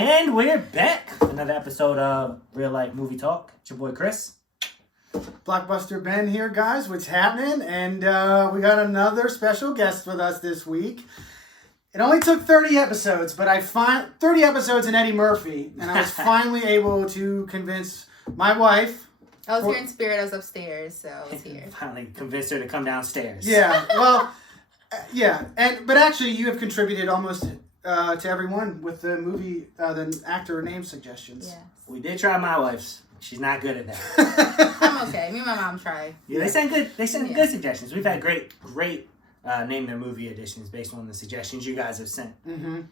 And we're back with another episode of Real Life Movie Talk. It's your boy Chris. Blockbuster Ben here, guys. What's happening? And we got another special guest with us this week. It only took 30 episodes, but 30 episodes in Eddie Murphy, and I was finally able to convince my wife. I was here in spirit. I was upstairs, so I was here. Finally convinced her to come downstairs. Yeah, well, yeah, but actually, you have contributed almost to everyone with the movie, the actor name suggestions. Yes. We did try my wife's. She's not good at that. I'm okay. Me and my mom tried. Yeah, they sent good. They sent good suggestions. We've had great name their movie editions based on the suggestions you guys have sent. Mm-hmm.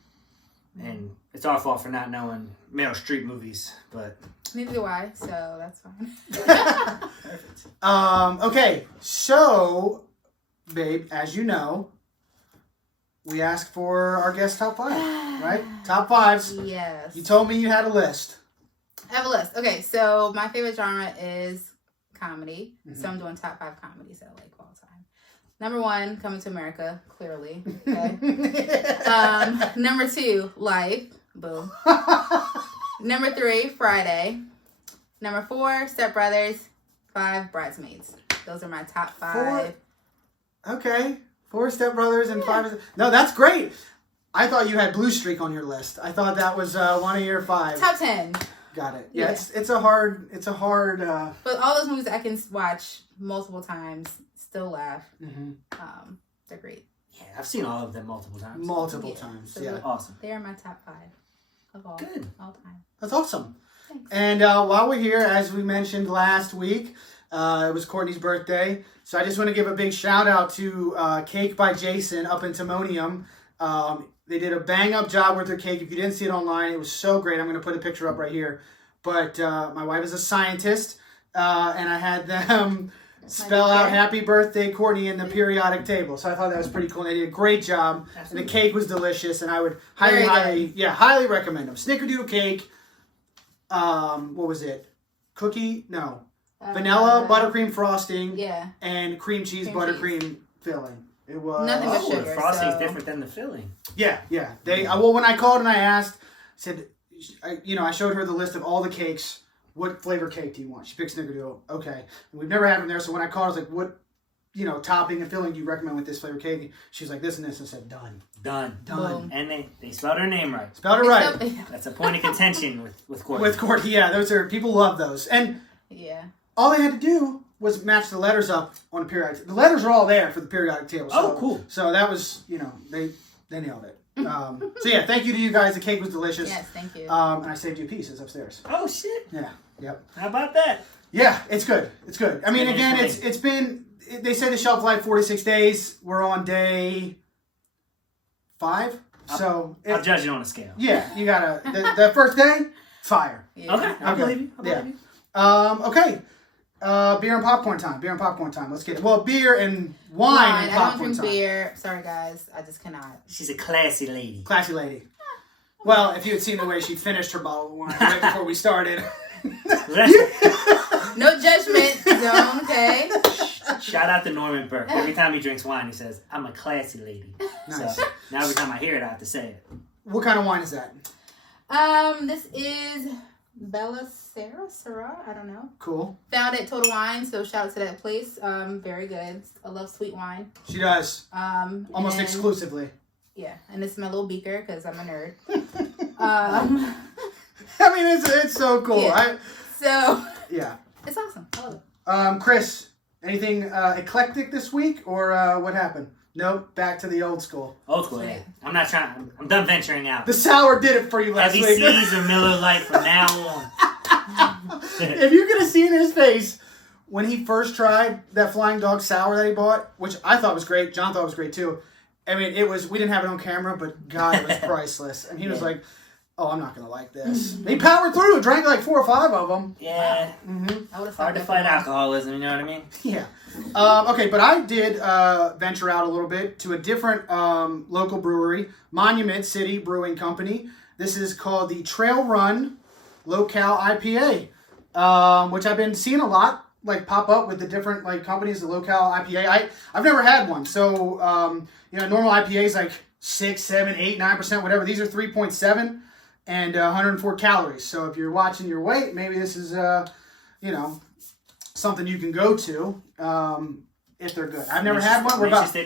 And it's our fault for not knowing Meryl Streep movies, but neither do I, so that's fine. Perfect. Okay, so, babe, as you know, we asked for our guest top 5, right? Top 5s. Yes. You told me you had a list. I have a list. Okay, so my favorite genre is comedy. Mm-hmm. So I'm doing top 5 comedies that I like all time. Number 1, Coming to America, clearly. Okay. Number 2, Life. Boom. Number 3, Friday. Number 4, Step Brothers. 5, Bridesmaids. Those are my top 5. 4? Okay. 4 Step Brothers and 5. No, that's great. I thought you had Blue Streak on your list. I thought that was one of your 5. Top 10. Got it. Yeah, it's a hard. But all those movies I can watch multiple times, still laugh. Mm-hmm. They're great. yeah, I've seen all of them multiple times. Multiple times. So Yeah. Awesome. They are my top 5 of all time. That's awesome. Thanks. And while we're here, as we mentioned last week, it was Courtney's birthday. So I just want to give a big shout out to Cake by Jason up in Timonium. They did a bang-up job with their cake. If you didn't see it online, it was so great. I'm going to put a picture up right here. But my wife is a scientist, and I had them spell out Happy Birthday, Courtney, in the periodic table. So I thought that was pretty cool. And they did a great job. Absolutely. And the cake was delicious, and I would highly recommend them. Snickerdoodle cake. What was it? Cookie? No. Vanilla, buttercream frosting, and cream cheese buttercream filling. It was nothing but sugar. The frosting's different than the filling. Yeah. They when I called and I asked, said, I showed her the list of all the cakes. What flavor cake do you want? She picked Snickerdoodle. Okay. And we've never had them there, so when I called, I was like, what, topping and filling do you recommend with this flavor cake? She's like, this and this. I said, done. Boom. And they spelled her name right. Spelled it right. That's a point of contention with Courtney. With Courtney, yeah. Those are, people love those. And all they had to do was match the letters up on a periodic. The letters are all there for the periodic table. So, cool. So that was, they nailed it. So yeah, thank you to you guys. The cake was delicious. Yes, thank you. And I saved you a piece. It's upstairs. Oh shit. Yeah. Yep. How about that? Yeah, it's good. It's good. I mean, again, it's been. They say the shelf life 46 days. We're on day 5. So I'll judge it on a scale. Yeah, you gotta. The first day, fire. Yeah. Okay. I believe you. Okay. Beer and popcorn time. Let's get it. Well, beer and wine and popcorn time. I don't drink beer. Sorry, guys. I just cannot. She's a classy lady. Classy lady. Well, if you had seen the way she finished her bottle of wine right before we started. No judgment zone, okay? Shout out to Norman Burke. Every time he drinks wine, he says, I'm a classy lady. Nice. So now every time I hear it, I have to say it. What kind of wine is that? This is Bella Sarah, I don't know. Cool. Found at Total Wine, so shout out to that place. Very good. I love sweet wine. She does. Almost exclusively. Yeah, and it's my little beaker because I'm a nerd. I mean, it's so cool. Yeah. Yeah. It's awesome. I love it. Chris, anything eclectic this week, or what happened? Nope, back to the old school. Old school, yeah. I'm not trying. I'm done venturing out. The sour did it for you last Heavy week. Seas or Miller Lite from now on. If you could have seen his face when he first tried that Flying Dog sour that he bought, which I thought was great, John thought was great too. I mean, we didn't have it on camera, but God, it was priceless. And he was like, oh, I'm not going to like this. And he powered through, drank like 4 or 5 of them. Yeah. Mm-hmm. Hard to fight alcoholism, you know what I mean? Yeah. Okay, but I did venture out a little bit to a different local brewery, Monument City Brewing Company. This is called the Trail Run Low-Cal IPA, which I've been seeing a lot pop up with the different companies, the Low-Cal IPA. I've never had one, so normal IPA is 6, 7, 8, 9%, whatever. These are 3.7, and 104 calories. So if you're watching your weight, maybe this is, something you can go to if they're good. I've never had one. We're about to.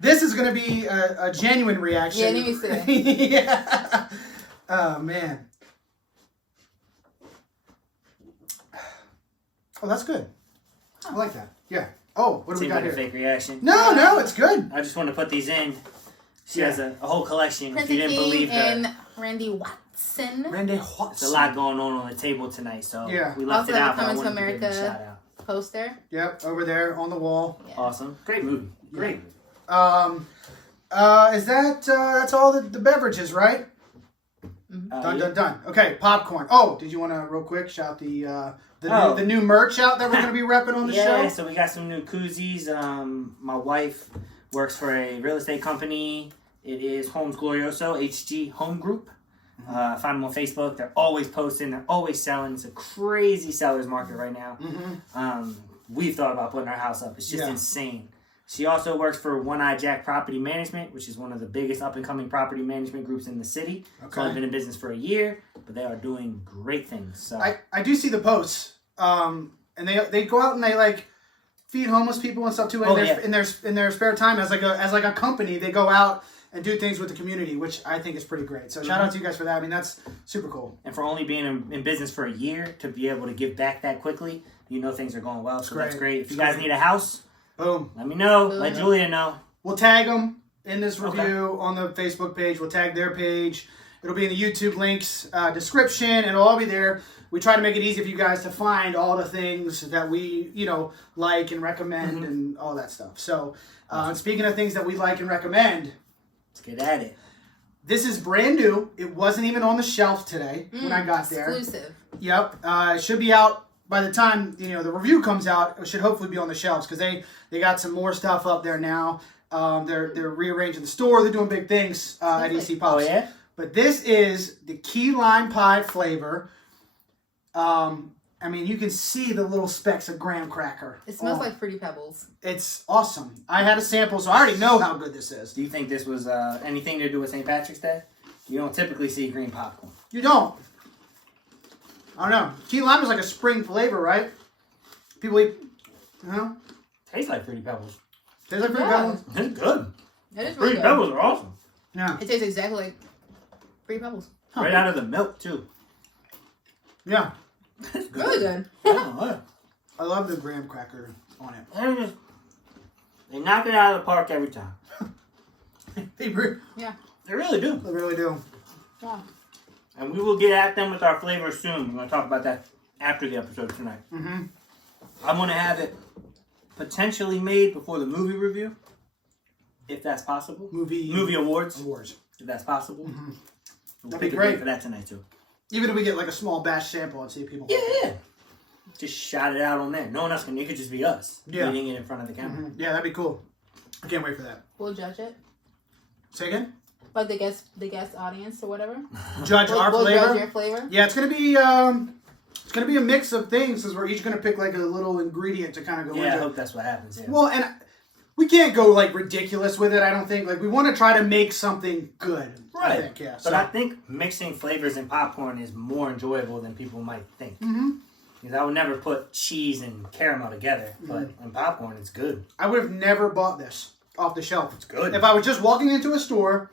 This is going to be a genuine reaction. Yeah, me too. Yeah. Oh man. Oh, that's good. I like that. Yeah. Oh, what do we got here? Fake reaction. No, it's good. I just want to put these in. She has a whole collection. Prince if you didn't King believe her. and Randy Watson. There's a lot going on the table tonight, so we left also it out. Coming to to give America a shout out. Poster. Yep, over there on the wall. Yeah. Awesome. Great movie. Great. Is that's all the beverages, right? Mm-hmm. Done. Okay, popcorn. Oh, did you want to real quick shout the new merch out that we're going to be repping on the show? Yeah, so we got some new koozies. My wife works for a real estate company. It is Holmes Glorioso, HG Home Group. Find them on Facebook. They're always posting. They're always selling. It's a crazy seller's market right now. Mm-hmm. We've thought about putting our house up. It's just insane. She also works for One Eye Jack Property Management, which is one of the biggest up-and-coming property management groups in the city. It's only been in business for a year, but they are doing great things. So I do see the posts, and they go out and they like feed homeless people and stuff too. In their spare time, as like a company, they go out and do things with the community, which I think is pretty great. So shout out to you guys for that. I mean, that's super cool. And for only being in business for a year to be able to give back that quickly, things are going well. So that's great. If you guys need a house. Boom. Let me know. Let Julia know. We'll tag them in this review on the Facebook page. We'll tag their page. It'll be in the YouTube links description. It'll all be there. We try to make it easy for you guys to find all the things that we, like and recommend and all that stuff. So, speaking of things that we like and recommend, let's get at it. This is brand new. It wasn't even on the shelf today when I got there. Exclusive. Yep. It should be out by the time the review comes out. It should hopefully be on the shelves because they got some more stuff up there now. They're rearranging the store. They're doing big things at EC Pops. Oh yeah. But this is the key lime pie flavor. I mean, you can see the little specks of graham cracker. It smells like Fruity Pebbles. It's awesome. I had a sample, so I already know how good this is. Do you think this was anything to do with St. Patrick's Day? You don't typically see green popcorn. You don't. I don't know. Key lime is like a spring flavor, right? People eat, Tastes like Fruity Pebbles. Tastes like Fruity Pebbles? It's good. It is really Fruity good. Pebbles are awesome. Yeah. It tastes exactly like Fruity Pebbles. Right out of the milk, too. Yeah. It's good. Really good. I love the graham cracker on it. They knock it out of the park every time. They really do. They really do. Yeah. And we will get at them with our flavors soon. We're going to talk about that after the episode tonight. Mm-hmm. I'm going to have it potentially made before the movie review, if that's possible. Movie awards. If that's possible. Mm-hmm. We'll That'd be pick a great date for that tonight, too. Even if we get like a small batch sample and see if people... Yeah. Just shout it out on there. No one else can. It could just be us eating it in front of the camera. Mm-hmm. Yeah, that'd be cool. I can't wait for that. We'll judge it. Say again? Like the guest audience or whatever. Judge our we'll flavor? Judge your flavor? Yeah, it's gonna be a mix of things because we're each gonna pick like a little ingredient to kind of go into. Yeah, I hope that's what happens. Yeah. Well, and we can't go like ridiculous with it. I don't think. Like we want to try to make something good. Right. I think, yeah. But I think mixing flavors in popcorn is more enjoyable than people might think. Mm-hmm. Because I would never put cheese and caramel together, but in popcorn, it's good. I would have never bought this off the shelf. It's good. If I was just walking into a store,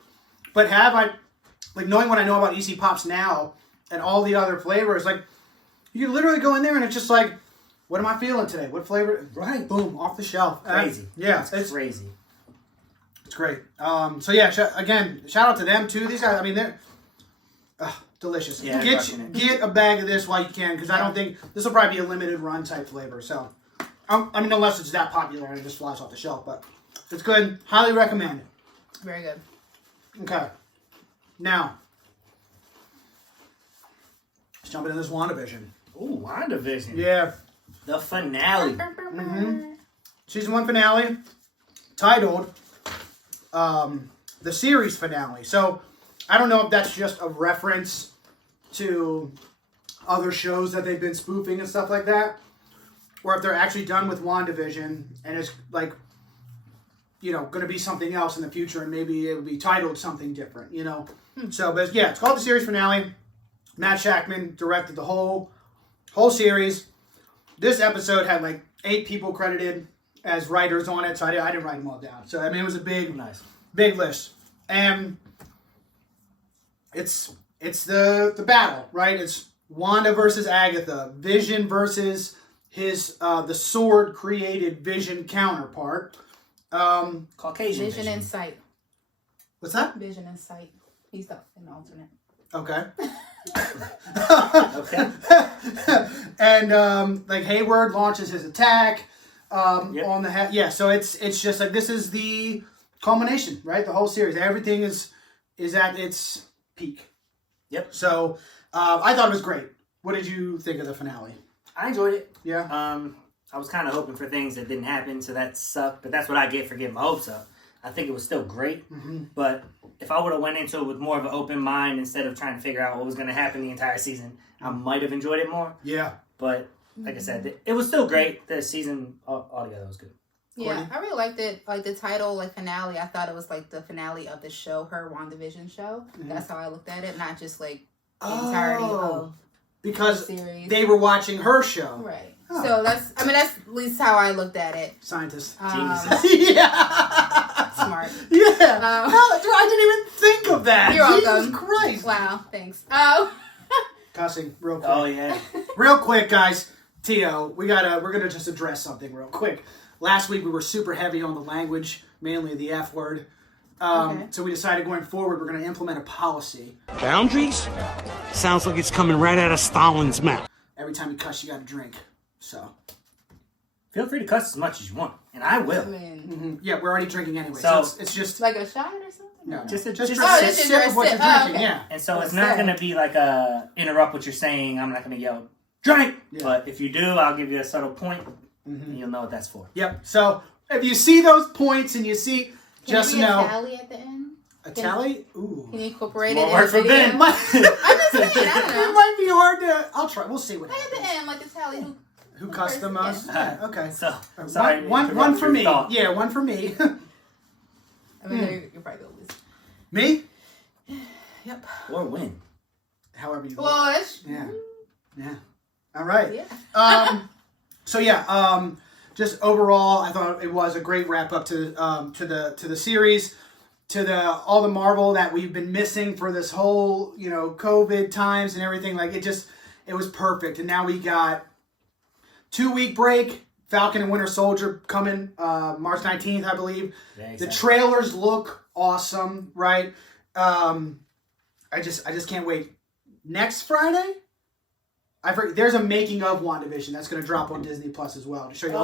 but knowing what I know about EC Pops now and all the other flavors, like you literally go in there and it's just like, what am I feeling today? What flavor? Right. Boom, off the shelf. Crazy. Yeah, it's crazy. It's great. So yeah, again, shout out to them too. These guys, I mean, they're delicious. Yeah, get a bag of this while you can, because I don't think this will probably be a limited run type flavor. So, I mean, unless it's that popular and it just flies off the shelf, but it's good. Highly recommend. Very good. Okay. Now, let's jump into this WandaVision. Ooh, WandaVision. Yeah. The finale. Mm-hmm. Season 1 finale, titled the series finale. So, I don't know if that's just a reference to other shows that they've been spoofing and stuff like that, or if they're actually done with WandaVision and it's like going to be something else in the future, and maybe it would be titled something different, So, but yeah, it's called the series finale. Matt Shackman directed the whole series. This episode had like 8 people credited as writers on it, so I didn't write them all down. So, I mean, it was a big list. And it's the battle, right? It's Wanda versus Agatha, Vision versus his the sword created Vision counterpart. Caucasian Vision and Sight. What's that? Vision and Sight. He's an alternate. Okay. Okay. And like Hayward launches his attack Yep. on the head. Yeah, so it's just like this is the culmination, right? The whole series, everything is at its peak. Yep. So I thought it was great. What did you think of the finale? I enjoyed it. Yeah. I was kind of hoping for things that didn't happen, so that sucked. But that's what I get for getting my hopes up. I think it was still great. Mm-hmm. But if I would have went into it with more of an open mind instead of trying to figure out what was going to happen the entire season, I might have enjoyed it more. Yeah. But like I said, it was still great. The season altogether was good. Yeah, Courtney? I really liked it. Like the title, like finale, I thought it was like the finale of the show, her WandaVision show. Mm-hmm. That's how I looked at it, not just like the entirety of because the series. they were watching her show. Right. Oh. So that's at least how I looked at it. Scientist. Geniuses. Yeah. Smart. Yeah. I didn't even think of that. You're Jesus welcome. Christ. Wow, thanks. Oh. Cussing real quick. Oh yeah. Real quick, guys. Tio, we're gonna just address something real quick. Last week we were super heavy on the language, mainly the F word. Okay. So we decided going forward we're gonna implement a policy. Boundaries? Sounds like it's coming right out of Stalin's mouth. Every time you cuss, you got to drink. So Feel free to cuss as much as you want, and I will. I mean, yeah, we're already drinking anyway. So So- it's just like a shot or something? no, Just a- just just- drink Oh, a this is sip your of what sip. you're Oh, drinking. okay. Yeah. And so it's Okay. not going to be like a interrupt what you're saying. I'm not going to yell, drink! Yeah. But if you do, I'll give you a subtle point, and you'll know what that's for. Yep. So if you see those points and you see, Can just it be a know tally at the end? a tally. Ooh. Can you incorporate More it work in for the video? Ben. Might- I'm just saying, I don't it know. might be hard to. I'll try. We'll see what Like at the happens. end, like the tally Who cussed the most? Yeah. Okay. So, sorry. to One interrupt for your me. thought. Yeah, one for me. I mean, you're probably going to lose. Me? Yep. Or win. However you. Well, that's... Yeah. Yeah. All right. Yeah. So yeah, just overall, I thought it was a great wrap up to the series, to all the Marvel that we've been missing for this whole COVID times and everything. Like it was perfect, and now we got 2-week break. Falcon and Winter Soldier coming March 19th, I believe. Very The excited. trailers look awesome, right? I just can't wait. Next Friday, there's a making of WandaVision that's going to drop on Disney Plus as well to show you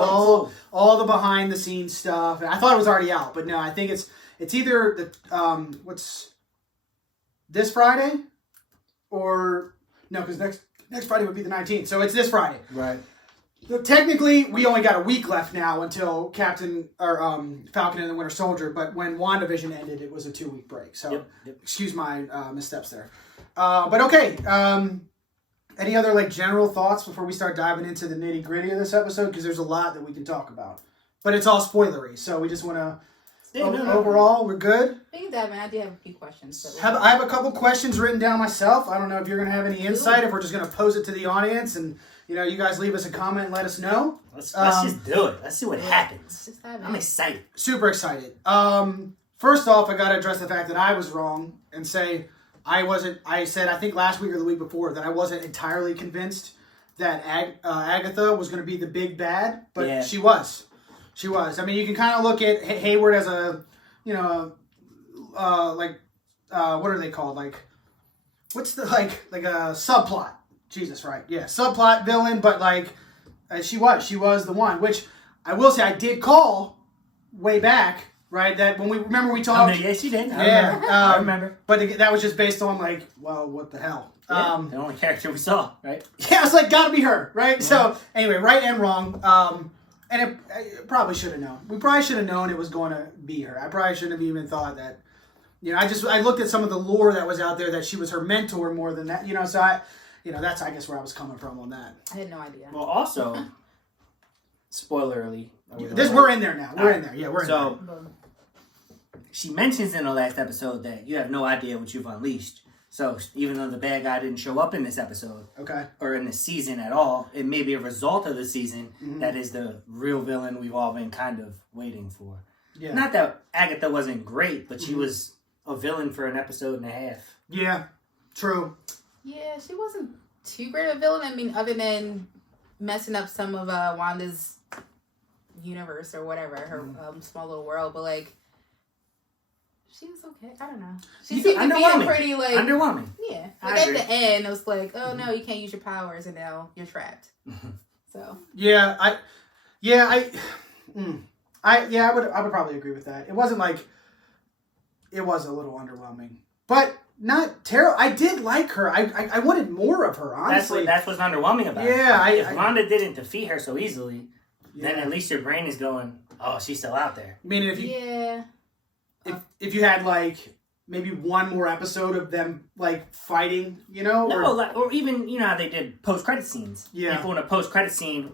all the behind the scenes stuff. And I thought it was already out, but no, I think it's either the what's this Friday or no, because next Friday would be the 19th, so it's this Friday. Right. So technically, we only got a week left now until Falcon and the Winter Soldier. But when WandaVision ended, it was a 2-week break. So Yep. excuse my missteps there. But okay. Any other general thoughts before we start diving into the nitty gritty of this episode? Because there's a lot that we can talk about, but it's all spoilery. So we just want to. Overall, we're good. Thank you, Devin. I do have a few questions. I have a couple questions written down myself. I don't know if you're going to have any insight. If we're just going to pose it to the audience and. You guys leave us a comment and let us know. Let's just do it. Let's see what happens. I'm excited. Super excited. First off, I got to address the fact that I was wrong and say I said, I think last week or the week before, that I wasn't entirely convinced that Agatha was going to be the big bad, but Yeah. she was. She was. I mean, you can kind of look at Hayward as a, what are they called? What's the, like a subplot. Jesus, right. Yeah, subplot villain, but she was the one, which I will say I did call way back, right? That when we talked. Yes, you did. Yeah, I remember. But that was just based on well, what the hell? Yeah, the only character we saw, right? Yeah, I was gotta be her, right? Mm-hmm. So anyway, right and wrong. And it probably should have known. We probably should have known it was going to be her. I probably shouldn't have even thought that. I looked at some of the lore that was out there that she was her mentor more than that. So that's I guess where I was coming from on that. I had no idea. Well, also, spoiler alert. We're in there now. We're in there. Yeah, we're in there. So, she mentions in the last episode that you have no idea what you've unleashed. So even though the bad guy didn't show up in this episode, or in the season at all, it may be a result of the season that is the real villain we've all been kind of waiting for. Yeah. Not that Agatha wasn't great, but she was a villain for an episode and a half. Yeah, true. Yeah, she wasn't too great of a villain. I mean, other than messing up some of Wanda's universe or whatever, her small little world, but like, she was okay. I don't know. She seemed to be pretty like underwhelming. Yeah, like at the end, it was like, oh no, you can't use your powers, and now you're trapped. So I would probably agree with that. It wasn't like, it was a little underwhelming, but not terrible. I did like her. I wanted more of her. Honestly, that's what's underwhelming about it. Yeah, if Wanda didn't defeat her so easily, then at least your brain is going, oh, she's still out there. Meaning if you if you had like maybe one more episode of them like fighting, or even how they did post-credit scenes. Yeah. Like in a post-credit scene,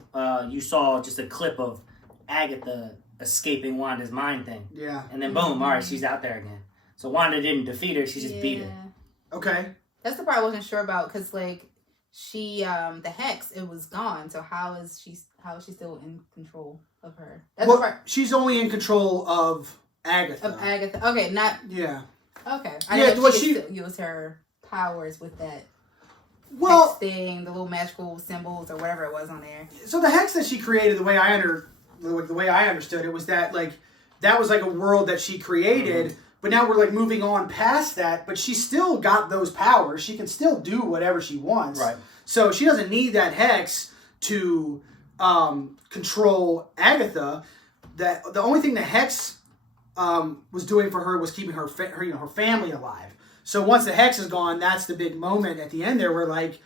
you saw just a clip of Agatha escaping Wanda's mind thing. Yeah. And then boom, all right, she's out there again. So Wanda didn't defeat her; she just beat her. Okay. That's the part I wasn't sure about because like she, the hex, it was gone. So how is she still in control of her? That's the part. She's only in control of Agatha. Okay, not... Yeah. Okay. I didn't know she could still use her powers with that hex thing, the little magical symbols or whatever it was on there. So the hex that she created, the way I understood it, was that like that was like a world that she created, but now we're like moving on past that, but she still got those powers. She can still do whatever she wants. Right. So she doesn't need that hex to control Agatha. That the only thing the hex was doing for her was keeping her family alive. So once the hex is gone, that's the big moment at the end there where like,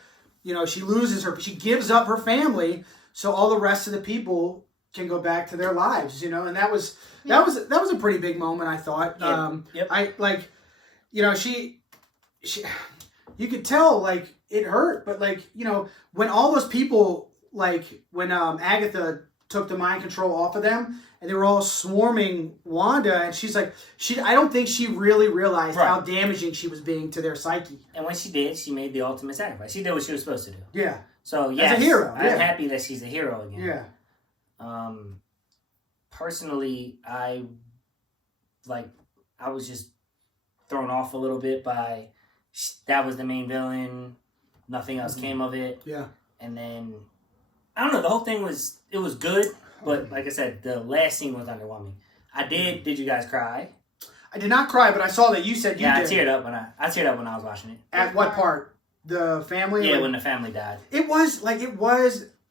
she gives up her family so all the rest of the people can go back to their lives, and that was a pretty big moment, I thought. Yep. I like, she you could tell like it hurt, but like, when all those people, like when Agatha took the mind control off of them and they were all swarming Wanda, and she's like, I don't think she really realized how damaging she was being to their psyche. And when she did, she made the ultimate sacrifice. She did what she was supposed to do. Yeah. So yes, as a hero. I'm happy that she's a hero again. Yeah. Personally, I was just thrown off a little bit by that was the main villain. Nothing else came of it. Yeah. And then I don't know. The whole thing was good, but like I said, the last scene was underwhelming. Did you guys cry? I did not cry, but I saw that you said you did. I teared up when I was watching it. At what part? The family? Yeah, when the family died. It was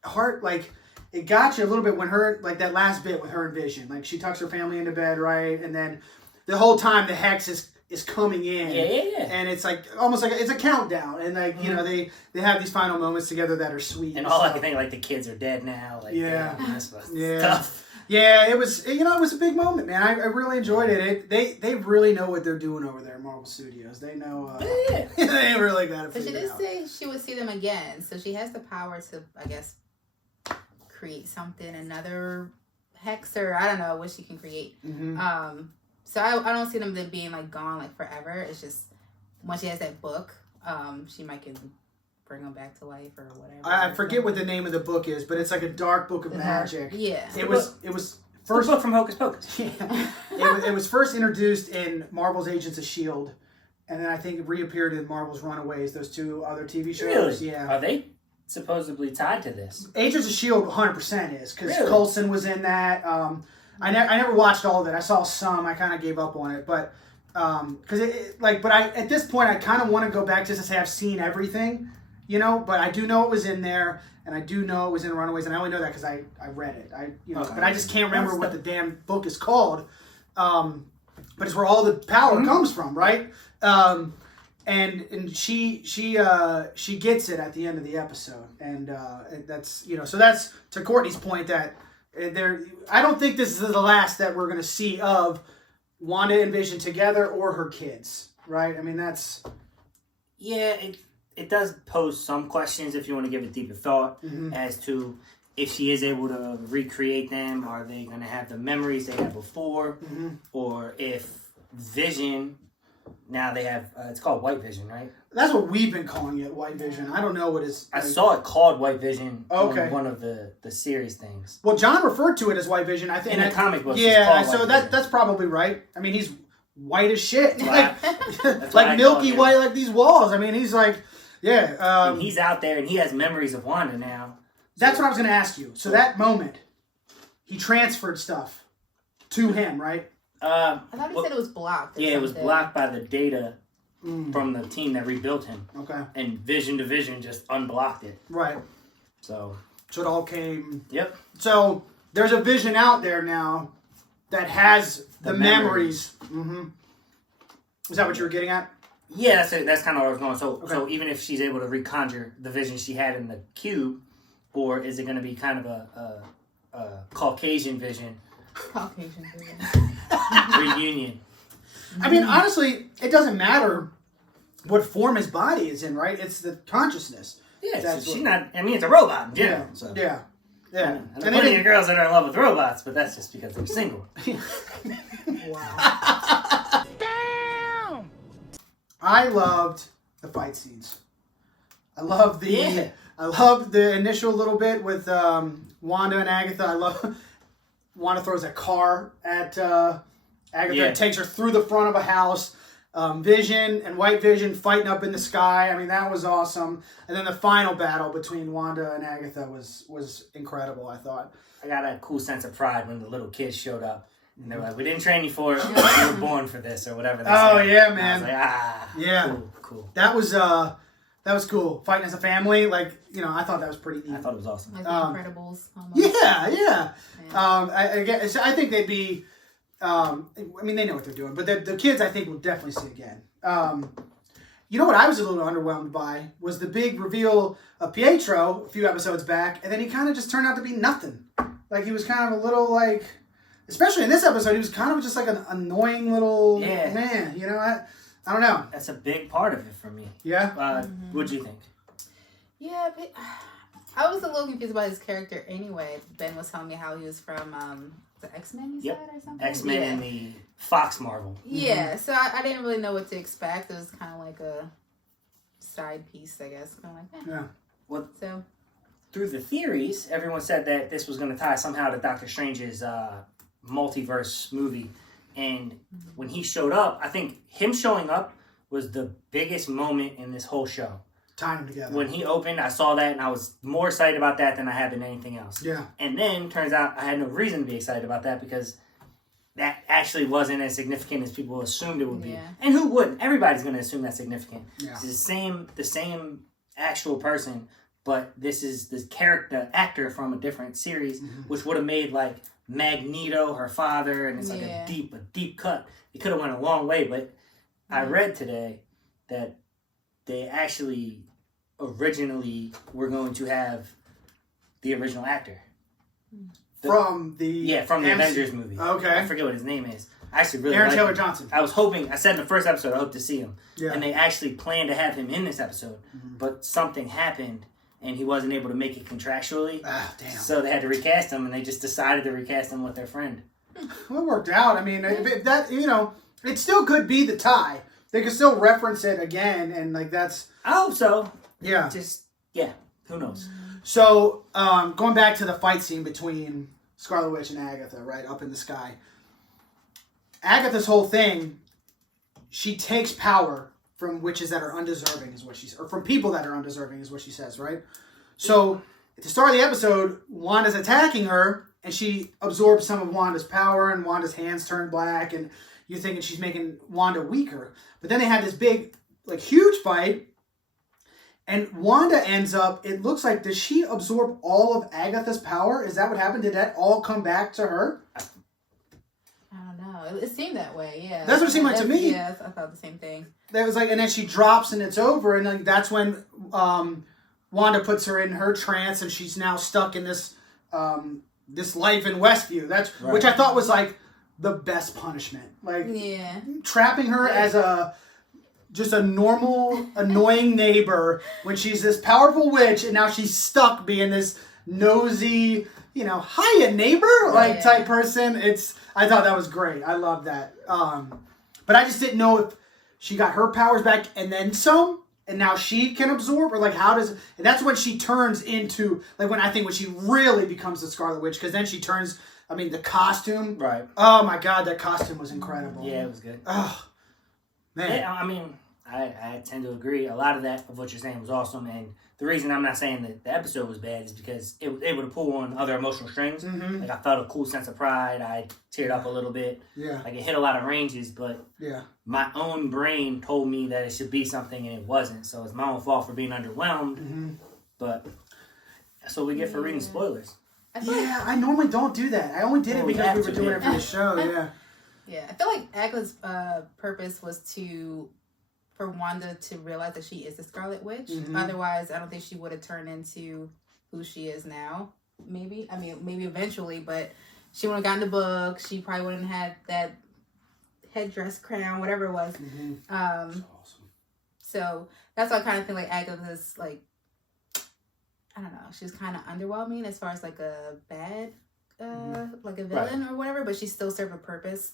hard. Like it got you a little bit when her that last bit with her and Vision. Like she tucks her family into bed, right, and then the whole time the hex is coming in. Yeah. And it's like almost like it's a countdown, and like they have these final moments together that are sweet. And all I can think like the kids are dead now. Like this was tough. Yeah, it was. It was a big moment, man. I really enjoyed it. They really know what they're doing over there at Marvel Studios. They know. They really got it. But she did say she would see them again, so she has the power to, I guess, create something, another hex, or I don't know what she can create. So I don't see them being like gone like forever. It's just once she has that book, she might can bring them back to life or whatever. I forget what the name of the book is, but it's like a dark book of magic. Yeah. It was first book from Hocus Pocus. Yeah. It was first introduced in Marvel's Agents of S.H.I.E.L.D. and then I think it reappeared in Marvel's Runaways, those two other TV shows. Really? Yeah. Are they supposedly tied to this? Agents of S.H.I.E.L.D. 100% is, because Coulson was in that. I never watched all of it. I saw some. I kind of gave up on it, but at this point I kind of want to go back just to say I've seen everything, but I do know it was in there, and I do know it was in Runaways, and I only know that because I read it. But I just can't remember what the damn book is called. But it's where all the power comes from, right? And she gets it at the end of the episode, and that's so that's to Courtney's point that I don't think this is the last that we're going to see of Wanda and Vision together or her kids, right? I mean, that's... Yeah, it does pose some questions if you want to give it deeper thought as to if she is able to recreate them. Are they going to have the memories they had before? Or if Vision, now they have, it's called White Vision, right? That's what we've been calling it, White Vision. I don't know what it's... I saw it called White Vision Okay. on one of the series things. Well, John referred to it as White Vision. I think In the comic books, it's yeah, called so White that Vision. that's probably right. I mean, he's white as shit. That's Like, what I milky call it. white, like these walls. I mean, he's like, yeah. And he's out there and he has memories of Wanda now. That's what I was going to ask you. So that moment, he transferred stuff to him, right? I thought he said it was blocked. or Yeah, it was something. blocked by the data from the team that rebuilt him. Okay. And Vision to Vision just unblocked it. Right. So So it all came... Yep. So there's a Vision out there now that has the memories. memories. Is that what you were getting at? Yeah, that's kind of where I was going. So, Okay. so even if she's able to reconjure the vision she had in the cube, or is it going to be kind of a Caucasian vision Caucasian vision. reunion? I mean, honestly, it doesn't matter what form his body is in, right? It's the consciousness. Yeah, That's she's what- not. I mean, it's a robot in general. Yeah, So. yeah, yeah. And And there's they plenty of didn't- girls that are in love with robots, but that's just because they're single. Wow. I loved the fight scenes. I loved the Yeah. I loved the initial little bit with Wanda and Agatha. I love Wanda throws a car at Agatha, Yeah. takes her through the front of a house. Vision and White Vision fighting up in the sky. I mean, that was awesome. And then the final battle between Wanda and Agatha was incredible, I thought. I got a cool sense of pride when the little kids showed up. And they were like, we didn't train you for it. You were born for this, or whatever they Oh, said. yeah, And I man. was like, Yeah. Cool. That was cool. Fighting as a family, like, you know, I thought that was pretty neat. I thought it was awesome. Like the Incredibles. Almost. Yeah. I think they'd be. I mean, they know what they're doing, but the kids, I think, will definitely see again. You know what I was a little underwhelmed by was the big reveal of Pietro a few episodes back, and then he kind of just turned out to be nothing. Like he was kind of a little like, especially in this episode, he was kind of just like an annoying little man. You know, I don't know. That's a big part of it for me. Yeah. What'd you think? Yeah, but I was a little confused about his character anyway. Ben was telling me how he was from the X-Men, you Yep. said, or something? X-Men and the Fox Marvel. Yeah, so I didn't really know what to expect. It was kind of like a side piece, I guess. Kind of like, Yeah. Well, So, through the theories, everyone said that this was going to tie somehow to Doctor Strange's multiverse movie. And when he showed up, I think him showing up was the biggest moment in this whole show. Tying them together. When he opened, I saw that, and I was more excited about that than I had been anything else. Yeah. And then, turns out, I had no reason to be excited about that because that actually wasn't as significant as people assumed it would be. Yeah. And who wouldn't? Everybody's going to assume that's significant. Yeah. It's the same actual person, but this is the actor from a different series, which would have made, like, Magneto her father, and it's like a deep cut. It could have went a long way, but I read today that they actually originally were going to have the original actor. From the Avengers movie. Okay. I forget what his name is. I actually really Aaron like Taylor him. Johnson. I was hoping, I said in the first episode, I hope to see him. Yeah. And they actually planned to have him in this episode, but something happened and he wasn't able to make it contractually. Ah, damn. So they had to recast him, and they just decided to recast him with their friend. Well, it worked out. I mean, that, you know, it still could be the tie. They could still reference it again, and like that's. I hope so. Yeah. Who knows? So, going back to the fight scene between Scarlet Witch and Agatha, right up in the sky. Agatha's whole thing, she takes power from witches that are undeserving, is what she says, or from people that are undeserving, is what she says, right? So, at the start of the episode, Wanda's attacking her, and she absorbs some of Wanda's power, and Wanda's hands turn black, and you're thinking she's making Wanda weaker. But then they had this big, like, huge fight, and Wanda ends up, it looks like, does she absorb all of Agatha's power? Is that what happened? Did that all come back to her? I don't know. It seemed that way, yeah. That's what it seemed like to me. Yeah, I thought the same thing. That was like, and then she drops and it's over, and then that's when Wanda puts her in her trance, and she's now stuck in this this life in Westview. That's Right. which I thought was like the best punishment, like trapping her as just a normal annoying neighbor when she's this powerful witch, and now she's stuck being this nosy, you know, hiya neighbor type person. I thought that was great. I love that. But I just didn't know if she got her powers back and then some, and now she can absorb, or like how does? And that's when she turns into like when she really becomes the Scarlet Witch, because then she turns. I mean, the costume. Right. Oh my God, that costume was incredible. Yeah, it was good. Oh man. Yeah, I mean, I tend to agree. A lot of that of what you're saying was awesome, and the reason I'm not saying that the episode was bad is because it was able to pull on other emotional strings. Mm-hmm. Like I felt a cool sense of pride. I teared up a little bit. Yeah. Like it hit a lot of ranges, but my own brain told me that it should be something and it wasn't. So it's my own fault for being underwhelmed. Mm-hmm. But that's what we get for reading spoilers. I normally don't do that. I only did it because we were doing it for the show. Yeah. Yeah, I feel like Agatha's purpose was for Wanda to realize that she is the Scarlet Witch. Mm-hmm. Otherwise, I don't think she would have turned into who she is now. Maybe. I mean, maybe eventually, but she wouldn't have gotten the book. She probably wouldn't have had that headdress, crown, whatever it was. Mm-hmm. That's awesome. So that's why I kind of think like Agatha's like, I don't know, she's kind of underwhelming as far as like a bad, like a villain or whatever, but she still served a purpose.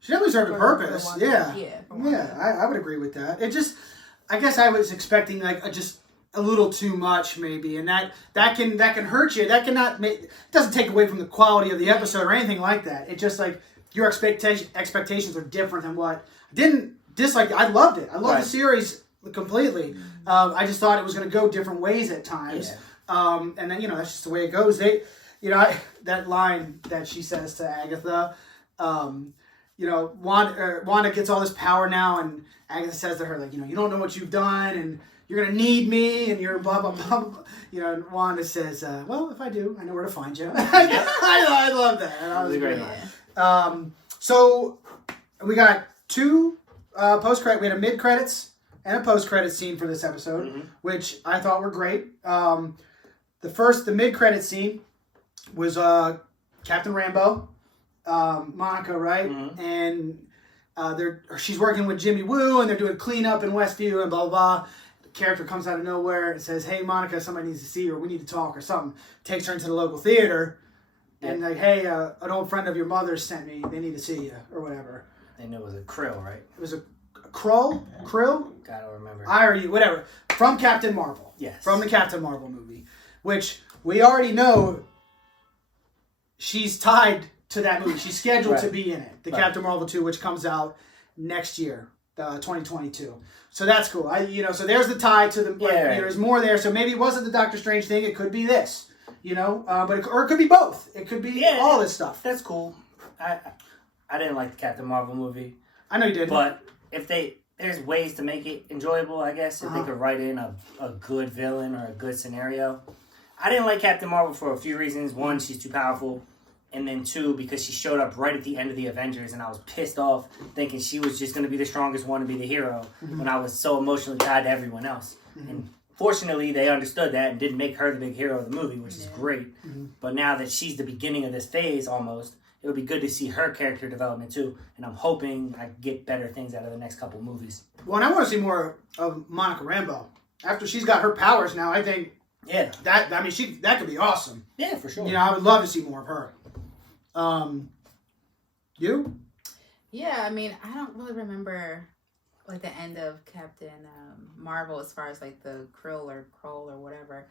She definitely served a purpose. Yeah. I would agree with that. It just, I guess I was expecting like just a little too much maybe, and that can hurt you. That cannot make, it doesn't take away from the quality of the episode or anything like that. It just like your expectations are different than what I didn't dislike. I loved it. I loved the series completely. I just thought it was going to go different ways at times. Yeah. And then that's just the way it goes. That line that she says to Agatha. Wanda gets all this power now, and Agatha says to her, like, you don't know what you've done, and you're going to need me, and you're blah, blah, blah, blah. And Wanda says, well, if I do, I know where to find you. I love that. That was a great line. So we got two post-credit. We had a mid-credits and a post-credit scene for this episode, which I thought were great. The mid-credit scene was Captain Rambeau, Monica, right? Mm-hmm. And she's working with Jimmy Woo, and they're doing cleanup in Westview, and blah, blah, blah. The character comes out of nowhere and says, hey, Monica, somebody needs to see you, or we need to talk, or something. Takes her into the local theater, and like, hey, an old friend of your mother's sent me. They need to see you, or whatever. They knew it was a Krill, right? It was a Krill? I don't remember. I or you, whatever. From Captain Marvel. Yes. From the Captain Marvel movie, which we already know she's tied to that movie. She's scheduled to be in it. The Captain Marvel 2, which comes out next year, 2022. So that's cool. So there's the tie to the. There's more there. So maybe it wasn't the Doctor Strange thing. It could be this. But it could be both. It could be all this stuff. That's cool. I didn't like the Captain Marvel movie. I know you didn't. But if there's ways to make it enjoyable, I guess, if they could write in a good villain or a good scenario. I didn't like Captain Marvel for a few reasons. One, she's too powerful. And then two, because she showed up right at the end of the Avengers, and I was pissed off thinking she was just going to be the strongest one to be the hero when I was so emotionally tied to everyone else. Mm-hmm. And fortunately, they understood that and didn't make her the big hero of the movie, which is great. Mm-hmm. But now that she's the beginning of this phase almost, it would be good to see her character development too. And I'm hoping I get better things out of the next couple movies. Well, and I want to see more of Monica Rambeau. After she's got her powers now, I think that could be awesome. Yeah, for sure. I would love to see more of her. You? Yeah, I mean, I don't really remember like the end of Captain Marvel as far as like the Krill or whatever.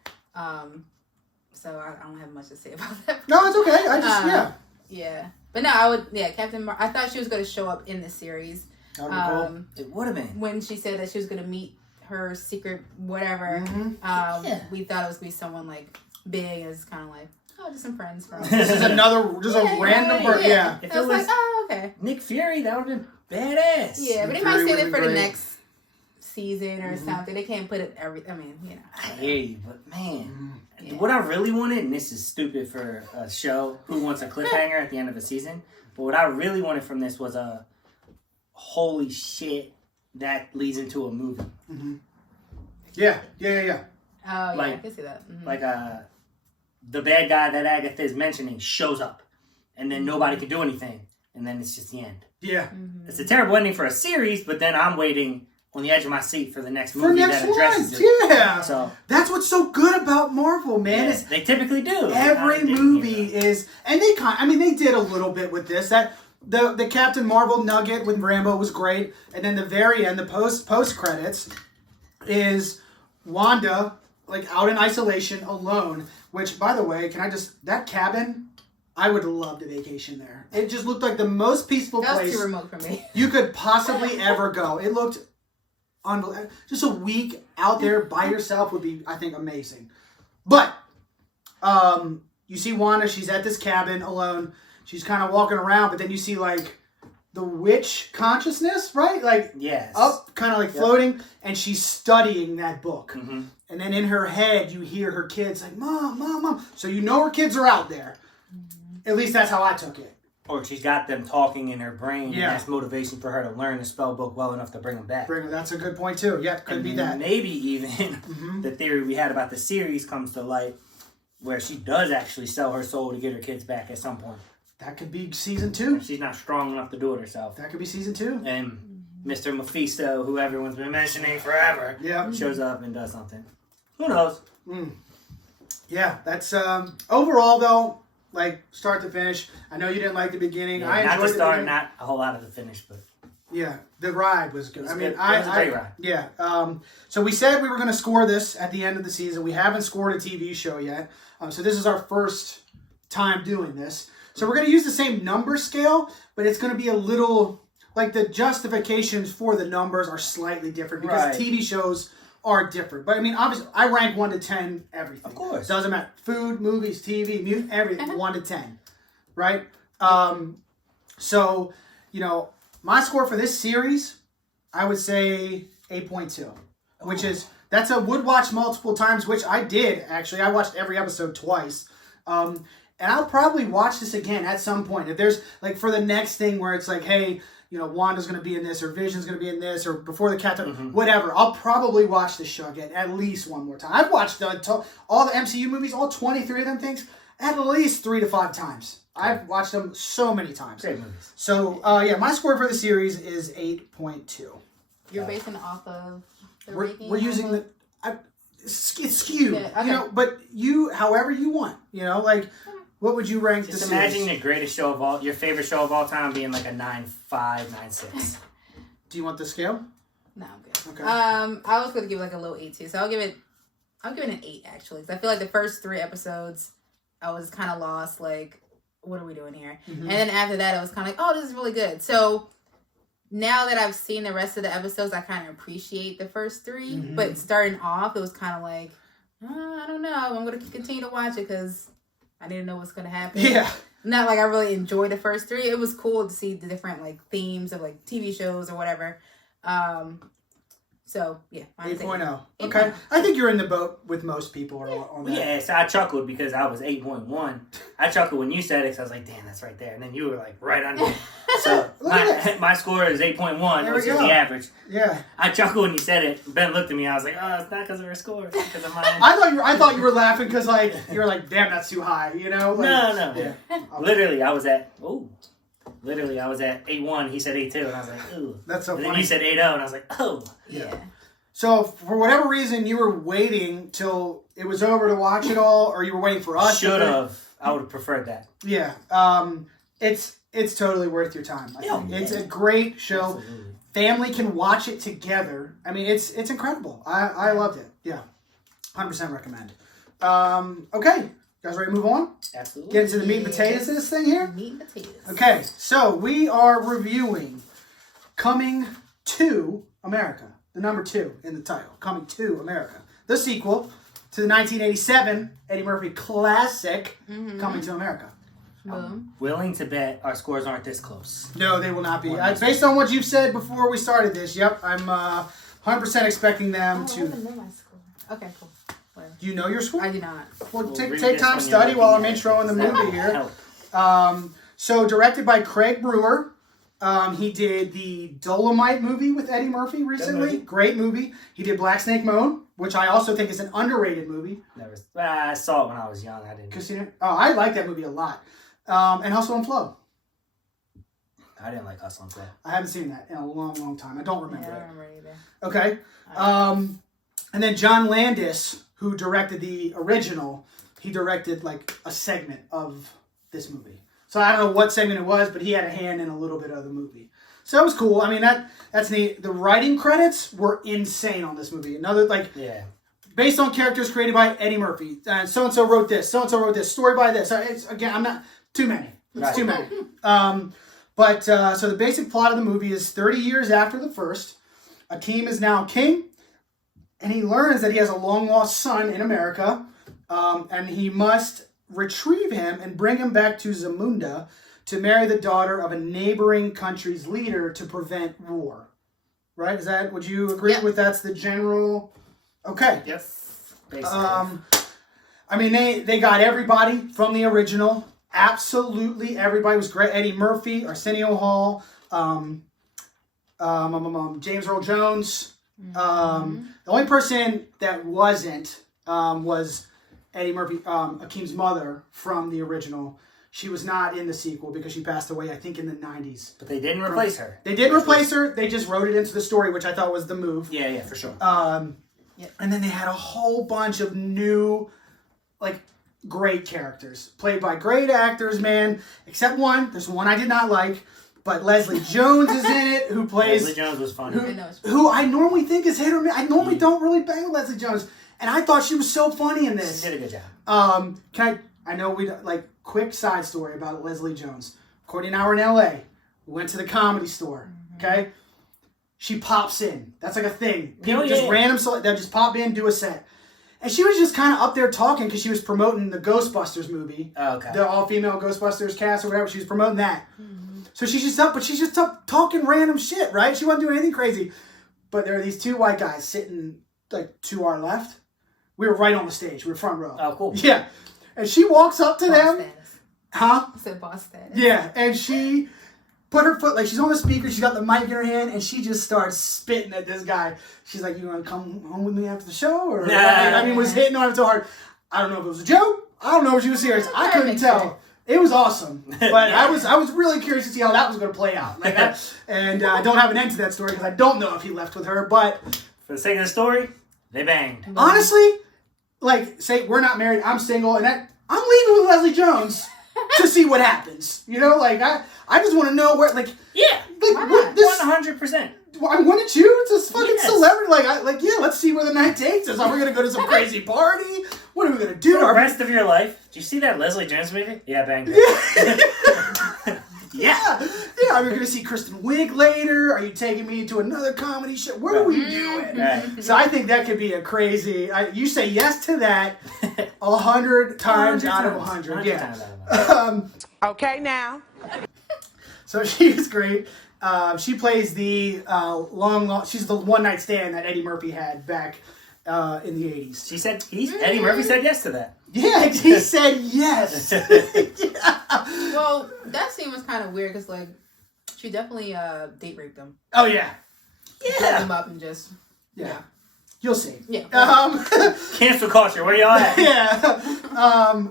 So I don't have much to say about that. No, it's okay. I just Yeah, but no, I thought she was going to show up in the series. That would be cool. It would have been when she said that she was going to meet her secret whatever. Mm-hmm. We thought it was going to be someone like big, and it's kind of like. Oh, just some friends from. This is a random person. Yeah. If it was like, okay. Nick Fury, that would have been badass. Yeah, but they might save it for the next season or something. They can't put it I hear you, but man, what I really wanted, and this is stupid for a show who wants a cliffhanger at the end of a season, but what I really wanted from this was a holy shit that leads into a movie. Mm-hmm. Yeah. Oh, yeah, I can see that. Mm-hmm. Like the bad guy that Agatha is mentioning shows up, and then nobody can do anything, and then it's just the end. Yeah. Mm-hmm. It's a terrible ending for a series, but then I'm waiting on the edge of my seat for the next movie that addresses it. Yeah. So that's what's so good about Marvel, man. They typically do. Every movie is, and they did a little bit with this. That the Captain Marvel nugget with Rambo was great, and then the very end, the post credits, is Wanda like out in isolation alone. Which, by the way, that cabin? I would love to vacation there. It just looked like the most peaceful place. That was too remote for me. You could possibly ever go. It looked unbelievable. Just a week out there by yourself would be, I think, amazing. But you see Wanda. She's at this cabin alone. She's kind of walking around, but then you see like the witch consciousness, right? Like up, kind of like floating, and she's studying that book. Mm-hmm. And then in her head, you hear her kids like, "Mom, Mom, Mom." So you know her kids are out there. At least that's how I took it. Or she's got them talking in her brain, and that's motivation for her to learn the spell book well enough to bring them back. That's a good point, too. Yeah, could be that. Maybe even the theory we had about the series comes to light, where she does actually sell her soul to get her kids back at some point. That could be season 2. If she's not strong enough to do it herself. That could be season 2. And Mr. Mephisto, who everyone's been mentioning forever, shows up and does something. Who knows? Yeah, that's... overall, though... Like, start to finish. I know you didn't like the beginning. Yeah, I enjoyed not the start, not a whole lot of the finish, but... Yeah, the ride was good. It was a great ride. Yeah. So we said we were going to score this at the end of the season. We haven't scored a TV show yet. So this is our first time doing this. So we're going to use the same number scale, but it's going to be a little... Like, the justifications for the numbers are slightly different because TV shows... are different. But I mean, obviously, I rank 1 to 10 everything. Of course. Doesn't matter. Food, movies, TV, music, everything. 1 to 10. Right? So, you know, my score for this series, I would say 8.2. Which is, that's a would watch multiple times, which I did, actually. I watched every episode twice. And I'll probably watch this again at some point. If there's, like, for the next thing where it's like, hey... You know, Wanda's going to be in this, or Vision's going to be in this, or Before the Captain, whatever. I'll probably watch this show again at least one more time. I've watched all the MCU movies, all 23 of them things, at least 3 to 5 times. I've watched them so many times. Great movies. So, my score for the series is 8.2. You're basing it off of the ranking? We're using it's skewed, yeah, okay. You know, but however you want, you know, like... What would you rank the series? Just imagine the greatest show of all, your favorite show of all time being like a 9.5, 9.6. Do you want the scale? No, I'm good. Okay. I was going to give it like a low 8 too, so I'll give it an 8 actually. Because I feel like the first 3 episodes, I was kind of lost. Like, what are we doing here? Mm-hmm. And then after that, I was kind of like, oh, this is really good. So now that I've seen the rest of the episodes, I kind of appreciate the first 3. Mm-hmm. But starting off, it was kind of like, I don't know. I'm going to continue to watch it because I didn't know what's going to happen. Yeah. Not like I really enjoyed the first 3. It was cool to see the different like themes of like TV shows or whatever. So yeah, 8.0. Okay. I think you're in the boat with most people on that. Yeah, so I chuckled because I was 8.1. I chuckled when you said it, so I was like, damn, that's right there. And then you were like right under it. So my score is 8.1, which is the average. Yeah. I chuckled when you said it. Ben looked at me. I was like, oh, it's not because of her score. It's because of mine. I thought you were laughing because like you were like, damn, that's too high. You know? Like, no. Yeah. Literally, I was at 8.1. He said 8.2, and I was like, ooh. That's so funny. funny. Then you said 8.0, and I was like, oh. Yeah. So for whatever reason, you were waiting till it was over to watch it all, or you were waiting for us. Should have. I would have preferred that. Yeah. It's totally worth your time. I think. It's a great show. Absolutely. Family can watch it together. I mean, it's incredible. I loved it. Yeah. 100% recommend. Okay. You guys ready to move on? Absolutely. Get into the meat and potatoes of this thing here? Meat and potatoes. Okay. So we are reviewing Coming to America. The number 2 in the title. Coming to America. The sequel to the 1987 Eddie Murphy classic, Coming to America. I'm willing to bet our scores aren't this close. No, they will not be. Based on what you've said before we started this, yep, I'm 100% expecting them to... I don't know my score. Okay, cool. Whatever. Do you know your score? I do not. Well, take time, study while I'm introing the movie here. So, directed by Craig Brewer. He did the Dolomite movie with Eddie Murphy recently. Great movie. He did Black Snake Moan, which I also think is an underrated movie. I saw it when I was young. I didn't. Casino? Oh, I like that movie a lot. And Hustle and Flow. I didn't like Hustle and Flow. I haven't seen that in a long, long time. I don't remember I don't remember either. Okay. And then John Landis, who directed the original, he directed like a segment of this movie. So I don't know what segment it was, but he had a hand in a little bit of the movie. So that was cool. I mean, that's neat. The writing credits were insane on this movie. Another, based on characters created by Eddie Murphy. So-and-so wrote this. So-and-so wrote this. Story by this. Again, I'm not... Too many. It's too many. So the basic plot of the movie is 30 years after the first, Akeem is now king, and he learns that he has a long-lost son in America, and he must retrieve him and bring him back to Zamunda to marry the daughter of a neighboring country's leader to prevent war. Right? Would you agree with that's the general... Okay. Yes. Basically. I mean, they got everybody from the original. Absolutely everybody was great. Eddie Murphy, Arsenio Hall, James Earl Jones. The only person that wasn't was Eddie Murphy, Akeem's mother from the original. She was not in the sequel because she passed away, I think, in the 90s. But they didn't replace her. They did replace her. They just wrote it into the story, which I thought was the move. Yeah, for sure. And then they had a whole bunch of new, great characters played by great actors, man. Except one. There's one I did not like, but Leslie Jones is in it. Who plays? Leslie Jones was funny. Who I normally think is hit or miss. I normally don't really bang Leslie Jones, and I thought she was so funny in this. She did a good job. I know we quick side story about Leslie Jones. Courtney and I were in L.A. We went to the Comedy Store. Okay, she pops in. That's like a thing. People random, they'll just pop in, do a set. And she was just kind of up there talking because she was promoting the Ghostbusters movie. Oh, okay. The all-female Ghostbusters cast or whatever. She was promoting that. So she's just up talking random shit, right? She wasn't doing anything crazy. But there are these two white guys sitting, to our left. We were right on the stage. We were front row. Oh, cool. Yeah. And she walks up to them. Status. Huh? I said boss status. Yeah. And she put her foot, she's on the speaker, she's got the mic in her hand, and she just starts spitting at this guy. She's like, you want to come home with me after the show? Or was hitting on him so hard. I don't know if it was a joke. I don't know if she was serious. I couldn't tell. It was awesome. But I was really curious to see how that was going to play out. And I don't have an end to that story because I don't know if he left with her. But for the sake of the story, they banged. Honestly, say we're not married, I'm single, and I'm leaving with Leslie Jones to see what happens. I just want to know where, this 100%. I wanted you. It's a fucking celebrity. Let's see where the night takes us. Are we gonna go to some crazy party? What are we gonna do? For the rest of your life, did you see that Leslie Jones movie? Yeah, bang. Yeah. Are we gonna see Kristen Wiig later? Are you taking me to another comedy show? What are we doing? Right. So I think that could be a crazy. You say yes to that 100 times out of 100. Yeah. Okay, now. So she was great. She plays the she's the one night stand that Eddie Murphy had back in the 80s. She said Eddie Murphy said yes to that. Yeah, he said yes. Well, that scene was kind of weird because she definitely date raped him. Oh yeah. Called him up and just You'll see. Yeah. Cancel culture. Where y'all at? Yeah.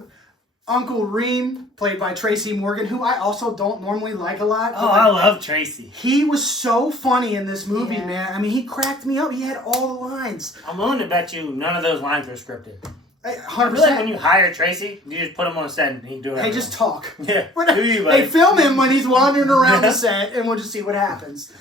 Uncle Reem, played by Tracy Morgan, who I also don't normally like a lot. Oh, I love Tracy. He was so funny in this movie, man. I mean, he cracked me up. He had all the lines. I'm willing to bet you none of those lines were scripted. 100%. I feel like when you hire Tracy, you just put him on a set and he can do it. Hey, just talk. Yeah. They film him when he's wandering around the set, and we'll just see what happens.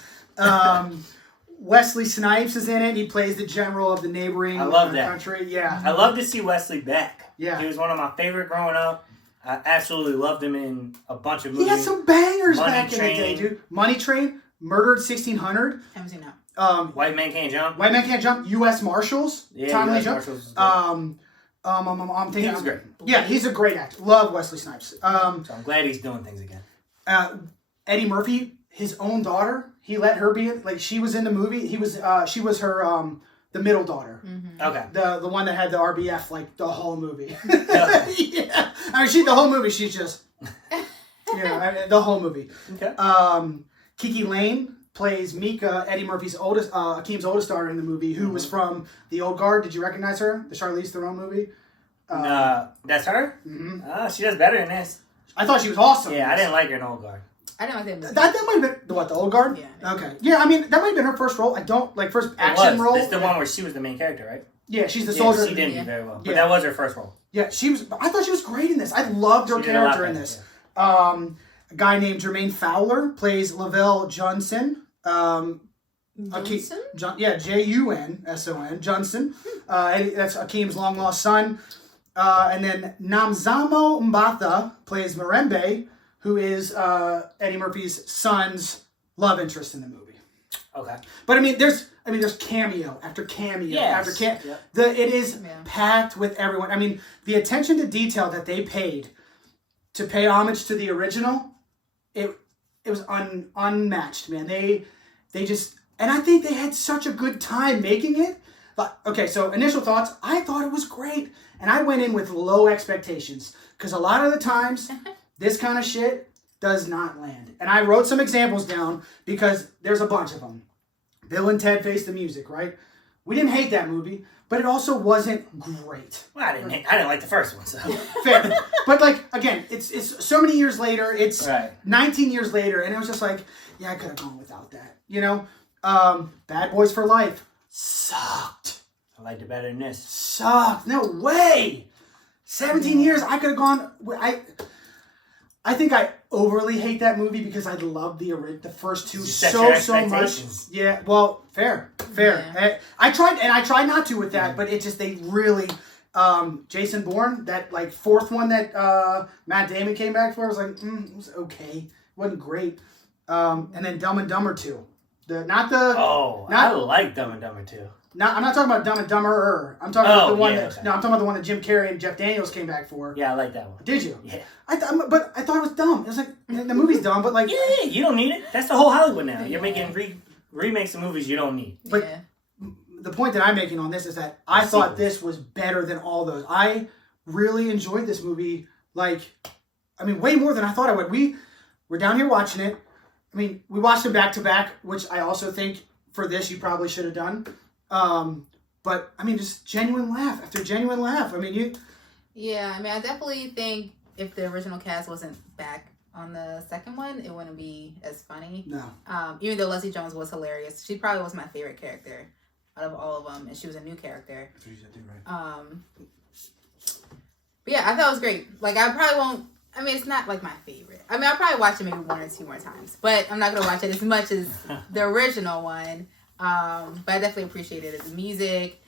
Wesley Snipes is in it. He plays the general of the neighboring country. Yeah. I love to see Wesley back. Yeah. He was one of my favorite growing up. I absolutely loved him in a bunch of movies. He had some bangers back Train. in the day, dude. Money Train, Murdered 1600. Haven't seen that. White Man Can't Jump. White Man Can't Jump. U.S. Marshals. Yeah, Tommy U.S. Lee Marshals. I'm thinking. He was great. Yeah, he's a great actor. Love Wesley Snipes. So I'm glad he's doing things again. Eddie Murphy, his own daughter, he let her be she was in the movie. She was her the middle daughter. Mm-hmm. Okay. The one that had the RBF the whole movie. Yeah. I mean, the whole movie. She's just the whole movie. Okay. Kiki Lane plays Mika, Eddie Murphy's oldest, Akeem's oldest daughter in the movie, who was from The Old Guard. Did you recognize her? The Charlize Theron movie. That's her. Mm-hmm. Oh, she does better in this. I thought she was awesome. Yeah, I didn't like her in Old Guard. I didn't like that movie. That might have been the Old Guard. Yeah. Okay. Yeah, I mean that might have been her first role. I don't first action role. It's the one where she was the main character, right? Yeah, she's the soldier. She didn't do very well, but that was her first role. Yeah, I thought she was great in this. I loved her character in this. A guy named Jermaine Fowler plays Lavelle Johnson. Johnson? Junson. Johnson. That's Akeem's long lost son. And then Namzamo Mbatha plays Marembe, who is Eddie Murphy's son's love interest in the movie. Okay. But there's cameo after cameo after cameo. Yep. It is packed with everyone. The attention to detail that they paid to pay homage to the original, it was unmatched, man. They just, and I think they had such a good time making it. But okay, so initial thoughts, I thought it was great, and I went in with low expectations because a lot of the times this kind of shit does not land. And I wrote some examples down because there's a bunch of them. Bill and Ted Face the Music, right? We didn't hate that movie, but it also wasn't great. Well, I didn't like the first one, so. Fair. But again, it's so many years later, it's 19 years later, and it was just like, yeah, I could have gone without that. Bad Boys for Life sucked. I liked it better than this. Sucked. No way. 17 years, I could have gone. I think I overly hate that movie because I love the first two so much. Yeah, well, fair. Yeah. I tried not to with that, but it just, they really, Jason Bourne, that fourth one that Matt Damon came back for, I was like, it was okay. It wasn't great. And then Dumb and Dumber 2. I like Dumb and Dumber 2. I'm not talking about Dumb and Dumber. I'm talking about the one I'm talking about the one that Jim Carrey and Jeff Daniels came back for. Yeah, I like that one. Did you? Yeah. But I thought it was dumb. It was like, the movie's dumb, but yeah, you don't need it. That's the whole Hollywood now. You're making remakes of movies you don't need. But the point that I'm making on this is that I thought this was better than all those. I really enjoyed this movie, way more than I thought I would. We're down here watching it. We watched them back to back, which I also think for this you probably should have done. But just genuine laugh after genuine laugh. Yeah, I definitely think if the original cast wasn't back on the second one, it wouldn't be as funny. No. Even though Leslie Jones was hilarious, she probably was my favorite character out of all of them, and she was a new character. But yeah, I thought it was great. I probably won't. It's not my favorite. I'll probably watch it maybe one or two more times, but I'm not gonna watch it as much as the original one. But I definitely appreciated it. The music,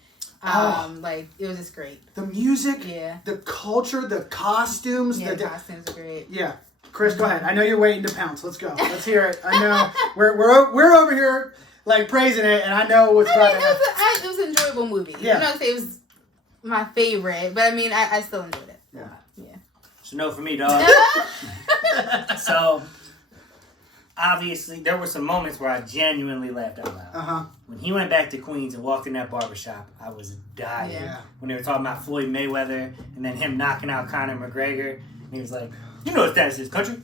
it was just great. The music, yeah. The culture, the costumes. Yeah, the costumes are great. Yeah, Chris, go ahead. I know you're waiting to pounce. Let's go. Let's hear it. I know we're over here praising it, and I know what's about to happen. It was an enjoyable movie. Yeah. I'm not gonna say it was my favorite, but I still enjoyed it. Yeah. So no for me, dog. So. Obviously, there were some moments where I genuinely laughed out loud. Uh-huh. When he went back to Queens and walked in that barbershop, I was dying. Yeah. When they were talking about Floyd Mayweather and then him knocking out Conor McGregor. And he was like, you know the status of this country.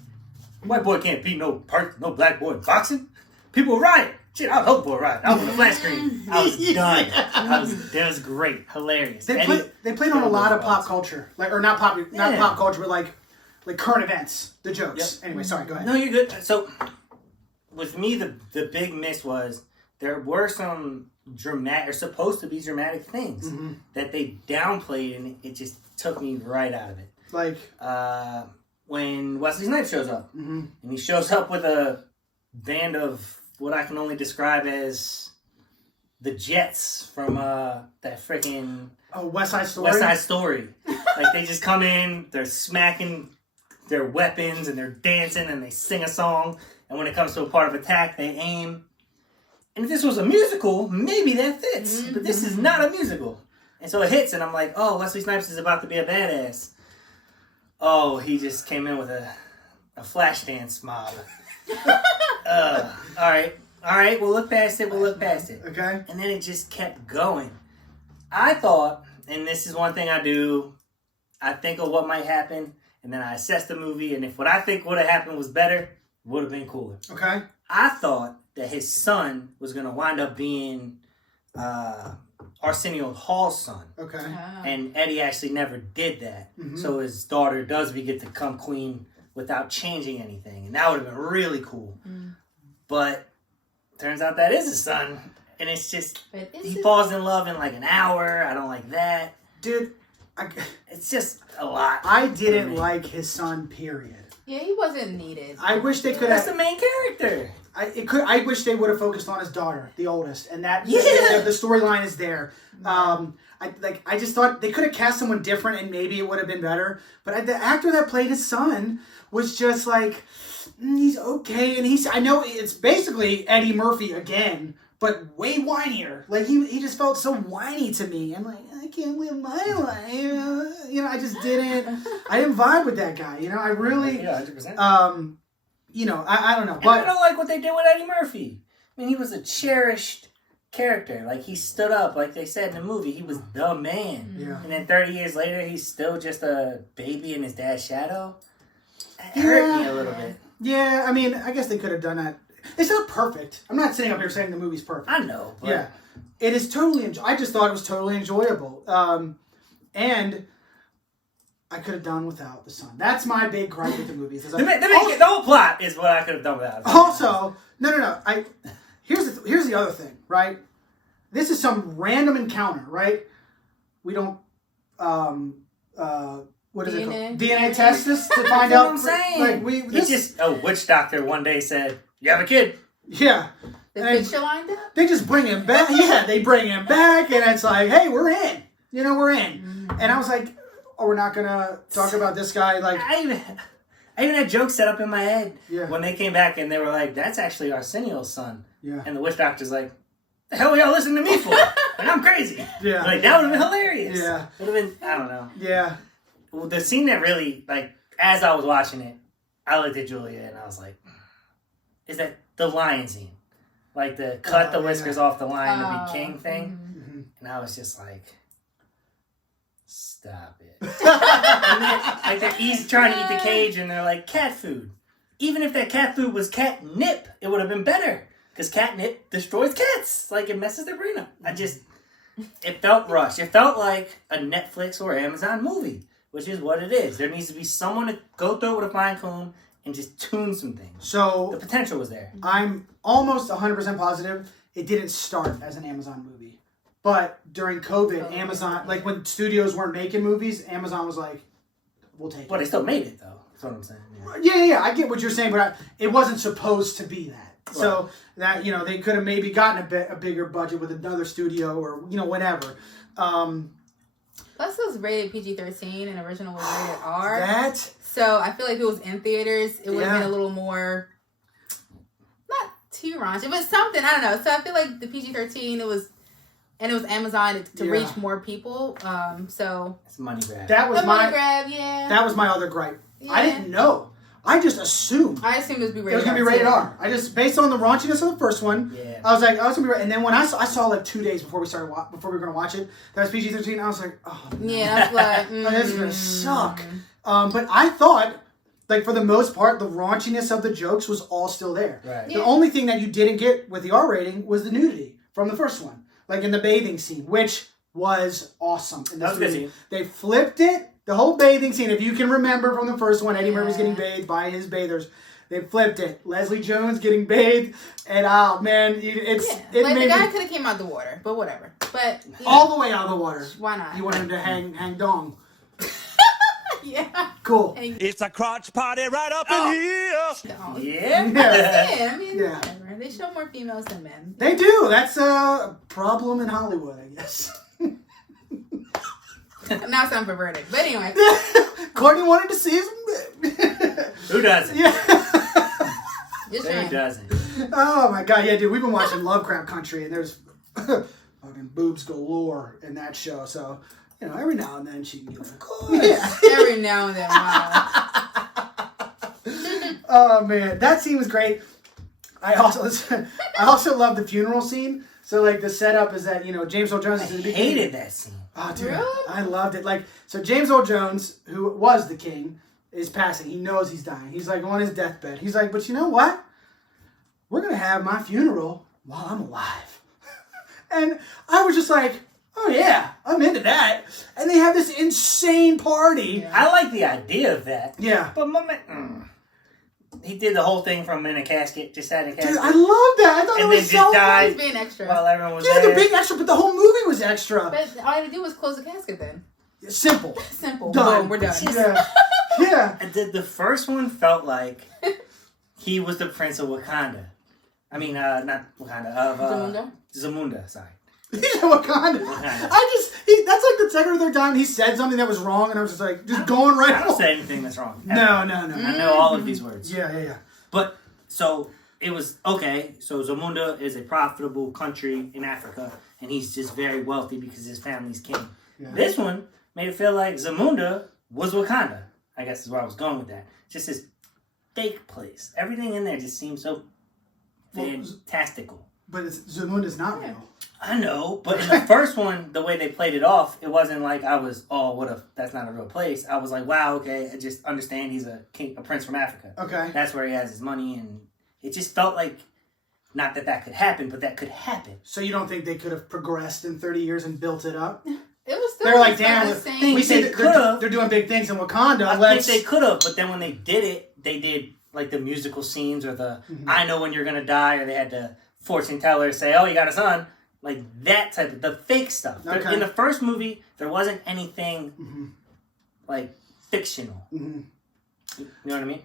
White boy can't beat no black boy in boxing. People riot. Shit, I was hoping for a riot. I was on the flat screen. I was done. That was great. Hilarious. They played on a lot of pop culture. Not pop culture, but current events. The jokes. Yep. Anyway, sorry, go ahead. No, you're good. So... with me, the big miss was there were some supposed to be dramatic things that they downplayed, and it just took me right out of it. When Wesley Snipes shows up, and he shows up with a band of what I can only describe as the Jets from that freaking West Side Story. West Side Story. They just come in, they're smacking their weapons, and they're dancing, and they sing a song. And when it comes to a part of attack, they aim. And if this was a musical, maybe that fits. But this is not a musical. And so it hits, and I'm like, oh, Wesley Snipes is about to be a badass. Oh, he just came in with a flash dance mob. All right, we'll look past it. Okay. And then it just kept going. I thought, and this is one thing I do, I think of what might happen, and then I assess the movie, and if what I think would have happened was better, would have been cooler. Okay. I thought that his son was going to wind up being Arsenio Hall's son. Okay. And Eddie actually never did that. So his daughter does get to come queen without changing anything. And that would have been really cool. But turns out that is his son. And it's just, he falls in love in an hour. I don't like that. Dude, it's just a lot. I didn't like his son, period. Yeah, he wasn't needed. I wish they could That's have. the main character. I wish they would have focused on his daughter, the oldest, and that Yeah. the storyline is there. I just thought they could have cast someone different, and maybe it would have been better. But the actor that played his son was just like, he's okay, and I know it's basically Eddie Murphy again, but way whinier. Like he just felt so whiny to me. I'm like, I can't live my life. I just didn't. I didn't vibe with that guy. I really. Yeah, 100%. I don't know, And but I don't like what they did with Eddie Murphy. I mean, he was a cherished character. Like, he stood up, like they said in the movie. He was the man. Yeah. And then 30 years later, he's still just a baby in his dad's shadow. It hurt me a little bit. Yeah, I mean, I guess they could have done that. It's not perfect. I'm not sitting up here saying the movie's perfect. I know. But Yeah, it is totally. I just thought it was totally enjoyable, and I could have done without the son. That's my big gripe with the movies. The whole plot is what I could have done without. Also, no. Here's the other thing, right? This is some random encounter, right? We don't what is it called? DNA test this to find out. That's what I'm saying. A witch doctor one day said, "You have a kid." Yeah. The picture lined up? They just bring him back. Yeah, they bring him back, and it's like, hey, we're in. We're in. Mm-hmm. And I was like, oh, we're not gonna talk about this guy. Like, I even had jokes set up in my head when they came back, and they were like, "That's actually Arsenio's son." Yeah. And the witch doctor's like, "The hell y'all listen to me for? Like, I'm crazy." Yeah. Like, that would have been hilarious. Yeah. Would have been. I don't know. Yeah. Well, the scene that really, like, as I was watching it, I looked at Julia and I was like, "Is that the lion scene? Like the cut the whiskers off the lion to be king thing?" Mm-hmm. And I was just like, "Stop it!" And then, like, they're trying to eat the cage, and they're like, "Cat food." Even if that cat food was catnip, it would have been better because catnip destroys cats. Like, it messes their brain up. It felt rushed. It felt like a Netflix or Amazon movie, which is what it is. There needs to be someone to go through it with a fine comb and just tune some things. So the potential was there. I'm almost 100% positive it didn't start as an Amazon movie. But during COVID, Amazon, like when studios weren't making movies, Amazon was like, we'll take it. Well, they still made it, though. That's what I'm saying. Yeah. I get what you're saying, but it wasn't supposed to be that. Right. So that, they could have maybe gotten a bigger budget with another studio or, whatever. Plus, it was rated PG-13 and original was rated R. That? So I feel like if it was in theaters, it would have been a little more, not too raunchy, but something, I don't know. So I feel like the PG-13, it was Amazon to reach more people. So it's a money grab. That was money grab, yeah. That was my other gripe. Yeah. I didn't know. I just assumed. I assumed it was going to be rated R. I just, based on the raunchiness of the first one, I was like, oh, it's going to be rated. And then when I saw like 2 days before we were going to watch it, that was PG-13, I was like, oh, no. Yeah, I was like, this is going to suck. But I thought, like, for the most part, the raunchiness of the jokes was all still there. Right. The only thing that you didn't get with the R rating was the nudity from the first one. Like in the bathing scene, which was awesome. In this movie. They flipped it. The whole bathing scene, if you can remember from the first one, Eddie Murphy's getting bathed by his bathers. They flipped it. Leslie Jones getting bathed, and oh man, it like made the guy could have came out the water, but whatever. But all the way out of the water. Why not? You want him to hang dong? Yeah. Cool. It's a crotch party right up in here. Yeah. I mean, whatever. They show more females than men. They do. That's a problem in Hollywood, I guess. Now it's perverted. But anyway. Courtney wanted to see some. Who doesn't? Yeah. Who doesn't? Oh my god, yeah, dude. We've been watching Lovecraft Country, and there's fucking boobs galore in that show. So, every now and then she can get Of course. Yeah. Every now and then. Wow. Oh man, that scene was great. I also love the funeral scene. So like the setup is that James Earl Jones is the king. Hated that scene. Oh, dude, really? I loved it. Like, so James Earl Jones, who was the king, is passing. He knows he's dying. He's like on his deathbed. He's like, but you know what? We're gonna have my funeral while I'm alive. And I was just like, oh yeah, I'm into that. And they have this insane party. I like the idea of that. Yeah. But my man, he did the whole thing from in a casket, just sat in a casket. Dude, I love that. I thought and it was then just died He's being extra. while everyone was Yeah, there. the big extra, but the whole movie was extra. But all you had to do was close the casket then. Simple. Simple. Done. Boom, we're done. Yeah. Yeah. The first one felt like he was the Prince of Wakanda. I mean, not Wakanda, of Zamunda, sorry. He's Wakanda. That's like the second or third time he said something that was wrong, and I was just like, going right I don't say anything that's wrong. No. I know all of these words. Yeah. But, so, it was, okay, so Zamunda is a profitable country in Africa, and he's just very wealthy because his family's king. Yeah. This one made it feel like Zamunda was Wakanda, I guess is where I was going with that. Just this fake place. Everything in there just seems so fantastical. But Zamunda's not real. I know, but in the first one, the way they played it off, it wasn't like I was, that's not a real place. I was like, wow, okay, I just understand he's a prince from Africa. Okay. That's where he has his money, and it just felt like, not that could happen, but that could happen. So you don't think they could have progressed in 30 years and built it up? It was still they're like, damn, we see they're doing big things in Wakanda. I think they could have, but then when they did it, they did like the musical scenes or the I know when you're gonna die, or they had the fortune teller say, oh, you got a son. Like that type of, the fake stuff. Okay. In the first movie, there wasn't anything like fictional. You know what I mean?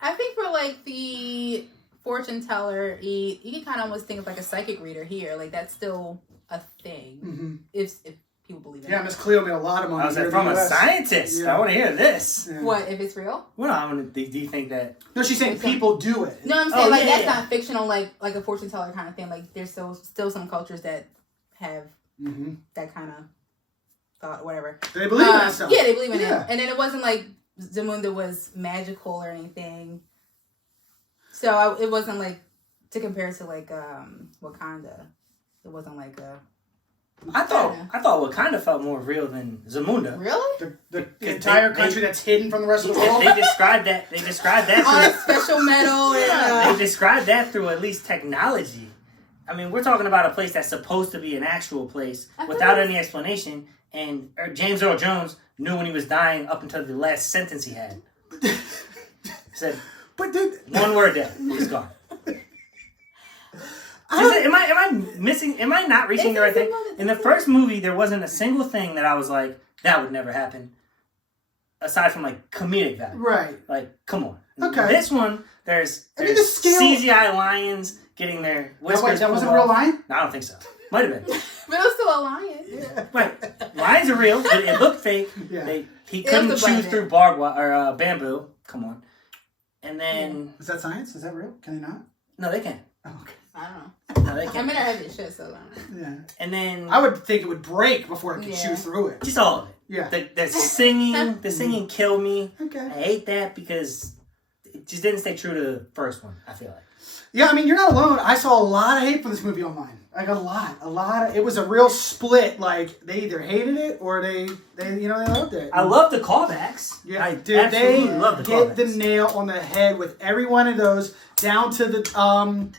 I think for like the fortune teller, you can kind of almost think of like a psychic reader here. Like that's still a thing. If people believe in it. Yeah, Miss Cleo made a lot of money. I was like, from a scientist. Yeah. I want to hear this. Yeah. What, if it's real? Well, do you think that... No, she's saying people do it. No, I'm saying that's not fictional, like a fortune teller kind of thing. Like there's still some cultures that have that kind of thought, whatever. They believe in that stuff. Yeah, they believe in it. And then it wasn't like Zamunda was magical or anything. So it wasn't like, to compare to like Wakanda, it wasn't like a... I thought Wakanda felt more real than Zamunda. Really? The entire country that's hidden from the rest of the world. They described that. On special metal. They described that through at least technology. I mean, we're talking about a place that's supposed to be an actual place without any explanation. And James Earl Jones knew when he was dying up until the last sentence he had. He said, one word there, he's gone. Am I missing? Am I not reaching the right thing? In the first movie, there wasn't a single thing that I was like, that would never happen. Aside from like comedic value, right? Like, come on. Okay. This one, there's CGI lions getting their whiskers. No, wait, that wasn't a real lion? No, I don't think so. Might have been. But it was still a lion. Yeah. Right. Lions are real, but it looked fake. Yeah. He couldn't chew through barbed wire or bamboo. Come on. And then is that science? Is that real? Can they not? No, they can. Oh, okay. I don't know. No, they can. I mean, I have this shit, so I don't know. Yeah. And then I would think it would break before it could chew through it. Just all of it. Yeah. The singing killed me. Okay. I hate that because it just didn't stay true to the first one, I feel like. Yeah, I mean, you're not alone. I saw a lot of hate for this movie online. Like a lot. It was a real split. Like they either hated it or they loved it. I love the callbacks. Yeah, I dude, they love the hit callbacks. the nail on the head with every one of those, down to the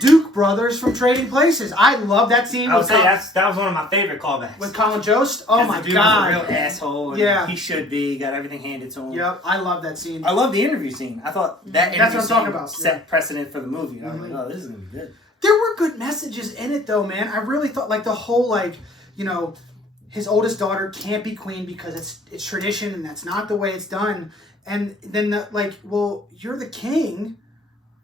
Duke brothers from Trading Places. I love that scene. I would say that was one of my favorite callbacks. With Colin Jost. Oh my god, god, was a real asshole. And yeah, he should be. He got everything handed to him. Yep, I love that scene. I love the interview scene. I thought that interview That's what I'm talking about. Set precedent for the movie. I was like, oh, this is gonna be good. There were good messages in it, though, man. I really thought, like, the whole, like, his oldest daughter can't be queen because it's tradition and that's not the way it's done. And then, well, you're the king.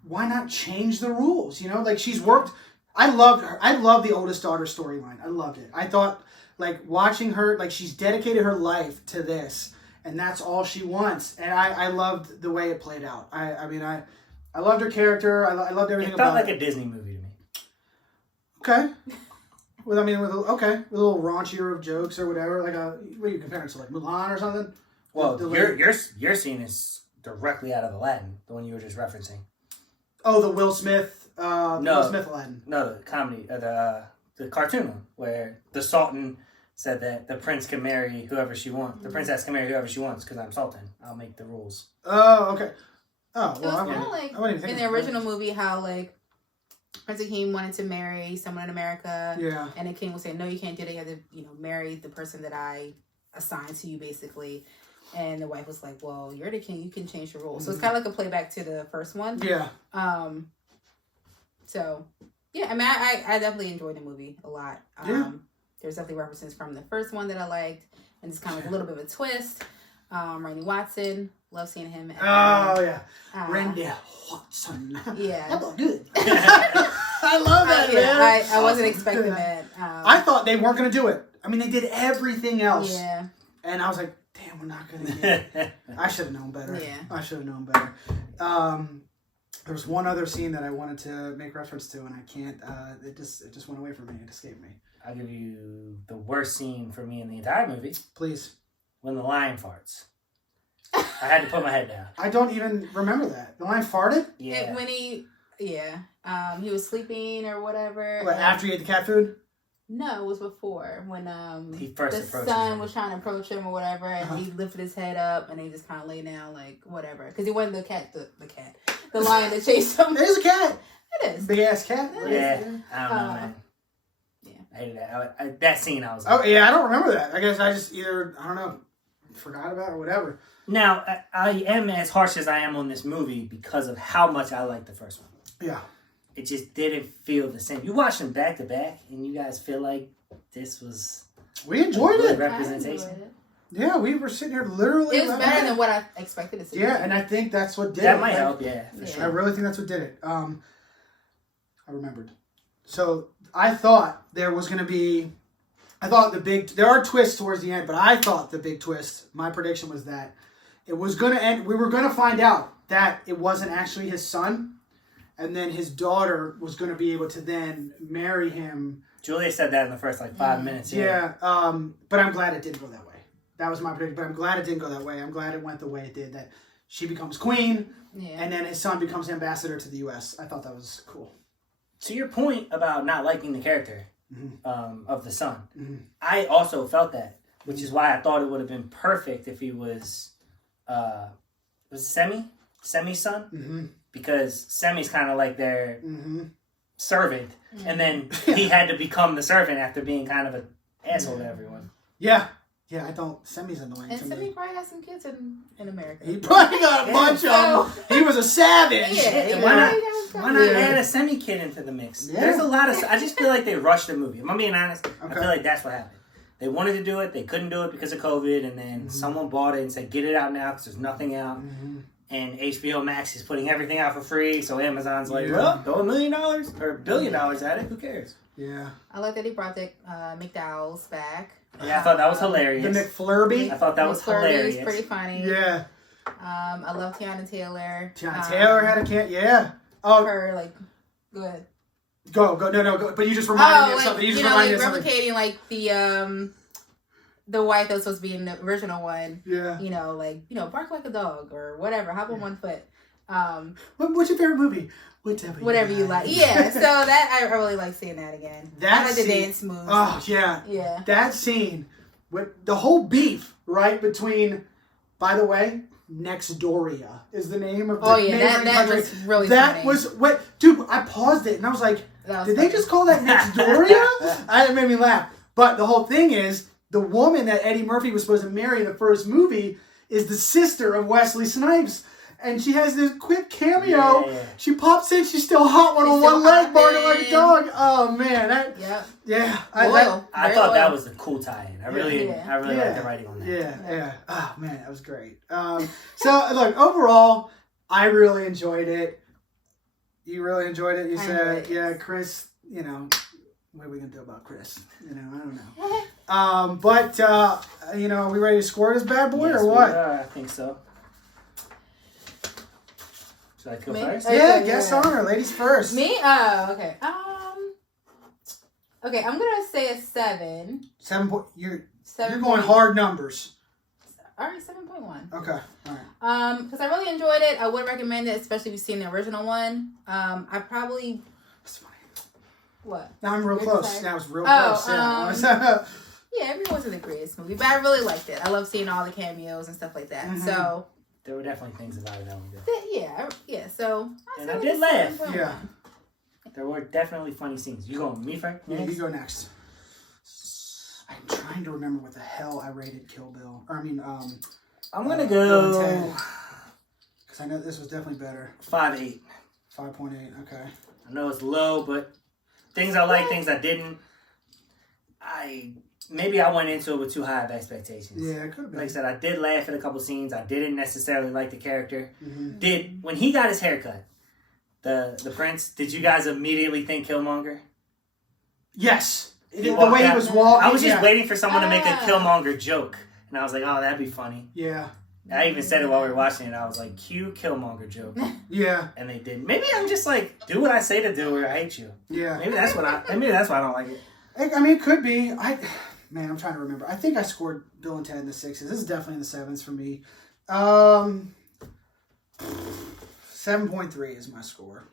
Why not change the rules? Like, she's worked. I loved her. I love the oldest daughter storyline. I loved it. I thought, like, watching her, like, she's dedicated her life to this, and that's all she wants. And I loved the way it played out. I loved her character. I loved everything about it. It felt like a Disney movie to me. Okay. With a little raunchier of jokes or whatever. Like what are you comparing to, like Mulan or something? Well, your scene is directly out of Aladdin, the one you were just referencing. Oh, the Will Smith. Will Smith Aladdin. No, the comedy, the cartoon one, where the Sultan said that the prince can marry whoever she wants. The princess can marry whoever she wants because I'm Sultan. I'll make the rules. Oh, okay. Oh, well, it was kind of like in the original movie how like Prince Hakeem wanted to marry someone in America. Yeah. And the king would say, no, you can't do that. You have to, marry the person that I assigned to you, basically. And the wife was like, well, you're the king. You can change the rules. So it's kind of like a playback to the first one. Yeah. So, yeah. I mean, I definitely enjoyed the movie a lot. Yeah. There's definitely references from the first one that I liked. And it's kind of like a little bit of a twist. Randy Watson. Love seeing him. Oh, yeah. Randy Watson. Yeah. That was good. I love that, man. I wasn't expecting that. I thought they weren't going to do it. I mean, they did everything else. Yeah. And I was like, damn, we're not going to get it. I should have known better. Yeah. I should have known better. There was one other scene that I wanted to make reference to, and I can't. It just went away from me. It escaped me. I'll give you the worst scene for me in the entire movie. Please. When the lion farts. I had to put my head down. I don't even remember that. The lion farted? Yeah. When he was sleeping or whatever. What, after he ate the cat food? No, it was before when he first the approached son him. was trying to approach him or whatever, and he lifted his head up and he just kind of lay down like whatever because he wasn't the lion that chased him. There's a cat. It is Big ass cat. Yeah, I don't know, man. Yeah, I hated that. That scene, I was. Oh yeah, I don't remember that. I guess I just either I don't know, forgot about it or whatever. Now I am as harsh as I am on this movie because of how much I liked the first one. Yeah. It just didn't feel the same. You watch them back to back, and you guys feel like this was. We enjoyed it. Representation. Yeah, we were sitting here literally. It was better than what I expected it to be. Yeah, and I think that's what did it. That might help, yeah, for sure. I really think that's what did it. I remembered. So I thought there was going to be. There are twists towards the end, but I thought the big twist. My prediction was that it was going to end. We were going to find out that it wasn't actually his son, and then his daughter was going to be able to then marry him. Julia said that in the first 5 minutes. Yeah. But I'm glad it didn't go that way. That was my prediction, but I'm glad it didn't go that way. I'm glad it went the way it did. That she becomes queen, and then his son becomes ambassador to the U.S. I thought that was cool. To your point about not liking the character of the son, I also felt that, which is why I thought it would have been perfect if he was Semi's son, because Semi's kind of like their servant, and then he had to become the servant after being kind of an asshole to everyone. Yeah. Yeah, I don't. Semi's annoying And to Semi me. probably got some kids in America. He probably got a bunch of them. He was a savage. Yeah, Why not add a Semi kid into the mix? Yeah. There's a lot of. I just feel like they rushed the movie. If I'm being honest, I Okay. feel like that's what happened. They wanted to do it, they couldn't do it because of COVID, and then someone bought it and said, "Get it out now," because there's nothing out. And HBO Max is putting everything out for free, so Amazon's like, "Well, throw $1 million or $1 billion at it. Who cares?" Yeah. I like that he brought the McDowell's back. Yeah, I thought that was hilarious. The McFlurby. I thought that was hilarious. Was pretty funny. Yeah. I love Tiana Taylor. Tiana Taylor had a cat. Yeah. Oh, her go ahead. Go. No, go. But you just reminded me of something. You just reminded me of something. Replicating the wife that was supposed to be in the original one. Yeah. Bark like a dog or whatever. Hop on one foot. What's your favorite movie? Whatever you like. Yeah. So that I really like seeing that again. I like the dance moves. Oh yeah. Yeah. That scene with the whole beef right between. By the way, Nextdoria is the name of the that was really that funny. was what, dude. I paused it and I was like, did they just call that Nextdoria? It made me laugh. But the whole thing is, the woman that Eddie Murphy was supposed to marry in the first movie is the sister of Wesley Snipes. And she has this quick cameo. Yeah. She pops in. She's still hot on one leg, barking like a dog. Oh man, I thought that was a cool tie-in. I really liked the writing on that. Yeah. Oh man, that was great. So look, overall, I really enjoyed it. You really enjoyed it. You said, yeah, Chris. What are we gonna do about Chris? I don't know. But are we ready to score this bad boy or what? I think so. Should I go first? Yeah, guest honor, ladies first. Me? Oh, okay. Okay, I'm gonna say a 7. 7. You're 7. going hard numbers. All right, 7.1. Okay, all right. Because I really enjoyed it. I would recommend it, especially if you've seen the original one. I probably. That's funny. What? Now I'm real You're close. excited? Now it's real close. Yeah, everyone wasn't the greatest movie, but I really liked it. I love seeing all the cameos and stuff like that. Mm-hmm. So. There were definitely things about it that were good. Yeah. So. I did laugh. 7.1. Yeah. There were definitely funny scenes. You going me first? Yeah, you go next. I'm trying to remember what the hell I rated Kill Bill. I'm gonna go. Because I know this was definitely better. 5.8. 5.8. Okay. I know it's low, but things I like, things I didn't. maybe I went into it with too high of expectations. Yeah, it could have been. Like I said, I did laugh at a couple scenes. I didn't necessarily like the character. Mm-hmm. When he got his haircut, the prince, did you guys immediately think Killmonger? Yes. The walked way he out. was walking. I was just waiting for someone to make a Killmonger joke. And I was like, oh, that'd be funny. Yeah. I even said it while we were watching it. I was like, cue Killmonger joke. Yeah. And they didn't. Maybe I'm just like, do what I say to do or I hate you. Yeah. Maybe that's why I don't like it. I mean, it could be. Man, I'm trying to remember. I think I scored Bill and Ted in the 6s. This is definitely in the 7s for me. 7.3 is my score.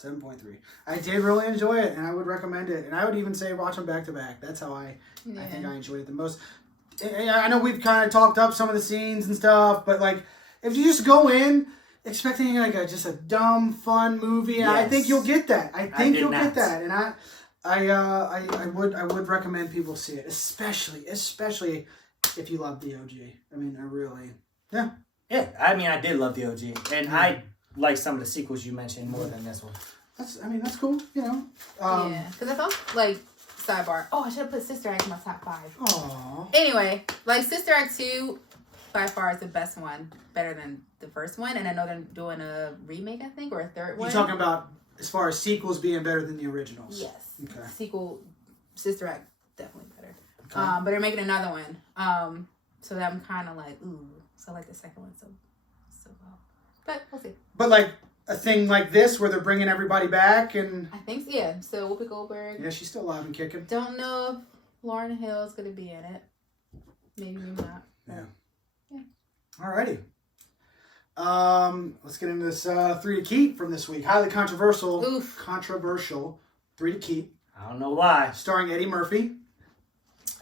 7.3. I did really enjoy it, and I would recommend it. And I would even say watch them back to back. That's how I think I enjoyed it the most. I know we've kind of talked up some of the scenes and stuff, but like if you just go in expecting like just a dumb, fun movie, yes. I think you'll get that. I think you'll get that, and I would recommend people see it, especially if you love the OG. I mean, I really, yeah. I mean, I did love the OG, and I like some of the sequels you mentioned more than this one. That's cool, you know. Because I thought like sidebar. Oh, I should have put Sister Act in my top 5. Aww. Anyway, like Sister Act 2, by far is the best one, better than the first one, and I know they're doing a remake, I think, or a third one. You talking about as far as sequels being better than the originals? Yes. Okay. Sequel, Sister Act, definitely better. Okay. But they're making another one. So that I'm kind of like, ooh. So I like the second one so well. But we'll see. But like a thing like this where they're bringing everybody back and... I think so, yeah. So Whoopi Goldberg. Yeah, she's still alive and kicking. Don't know if Lauryn Hill is going to be in it. Maybe not. Yeah. Alrighty. Let's get into this 3 to keep from this week. Highly controversial. Controversial 3 to keep. I don't know why. Starring Eddie Murphy.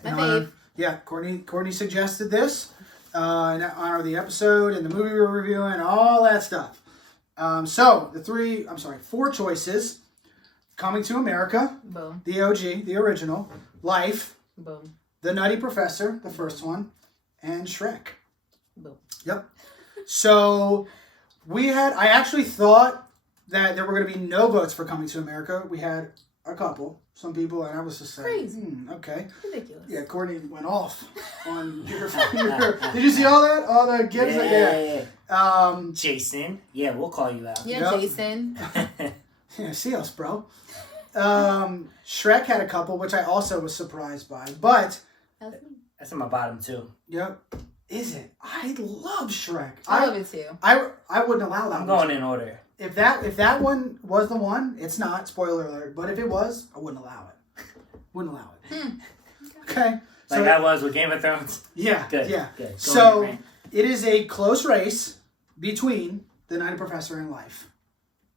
My fave. Yeah, Courtney suggested this in honor of the episode and the movie we're reviewing, all that stuff. So the 4 choices: Coming to America, Boom. the OG, the original, Life, Boom. The Nutty Professor, the first one, and Shrek. Boom. Yep. So I actually thought that there were going to be no votes for Coming to America. We had a couple, some people, and I was just like, crazy. Okay. Ridiculous. Yeah, Courtney went off on your Did you see all that? All the gifts? Yeah. Jason. Yeah, we'll call you out. Yeah, yep. Jason. Yeah, see us, bro. Shrek had a couple, which I also was surprised by. But that's in my bottom 2. Yep. Is it? I love Shrek. I love it too. I wouldn't allow that. I'm going in order. If that one was the one, it's not. Spoiler alert. But if it was, I wouldn't allow it. Wouldn't allow it. Okay. Like I was with Game of Thrones. Yeah. Good. Yeah. Good. So it is a close race between The Nutty Professor and Life.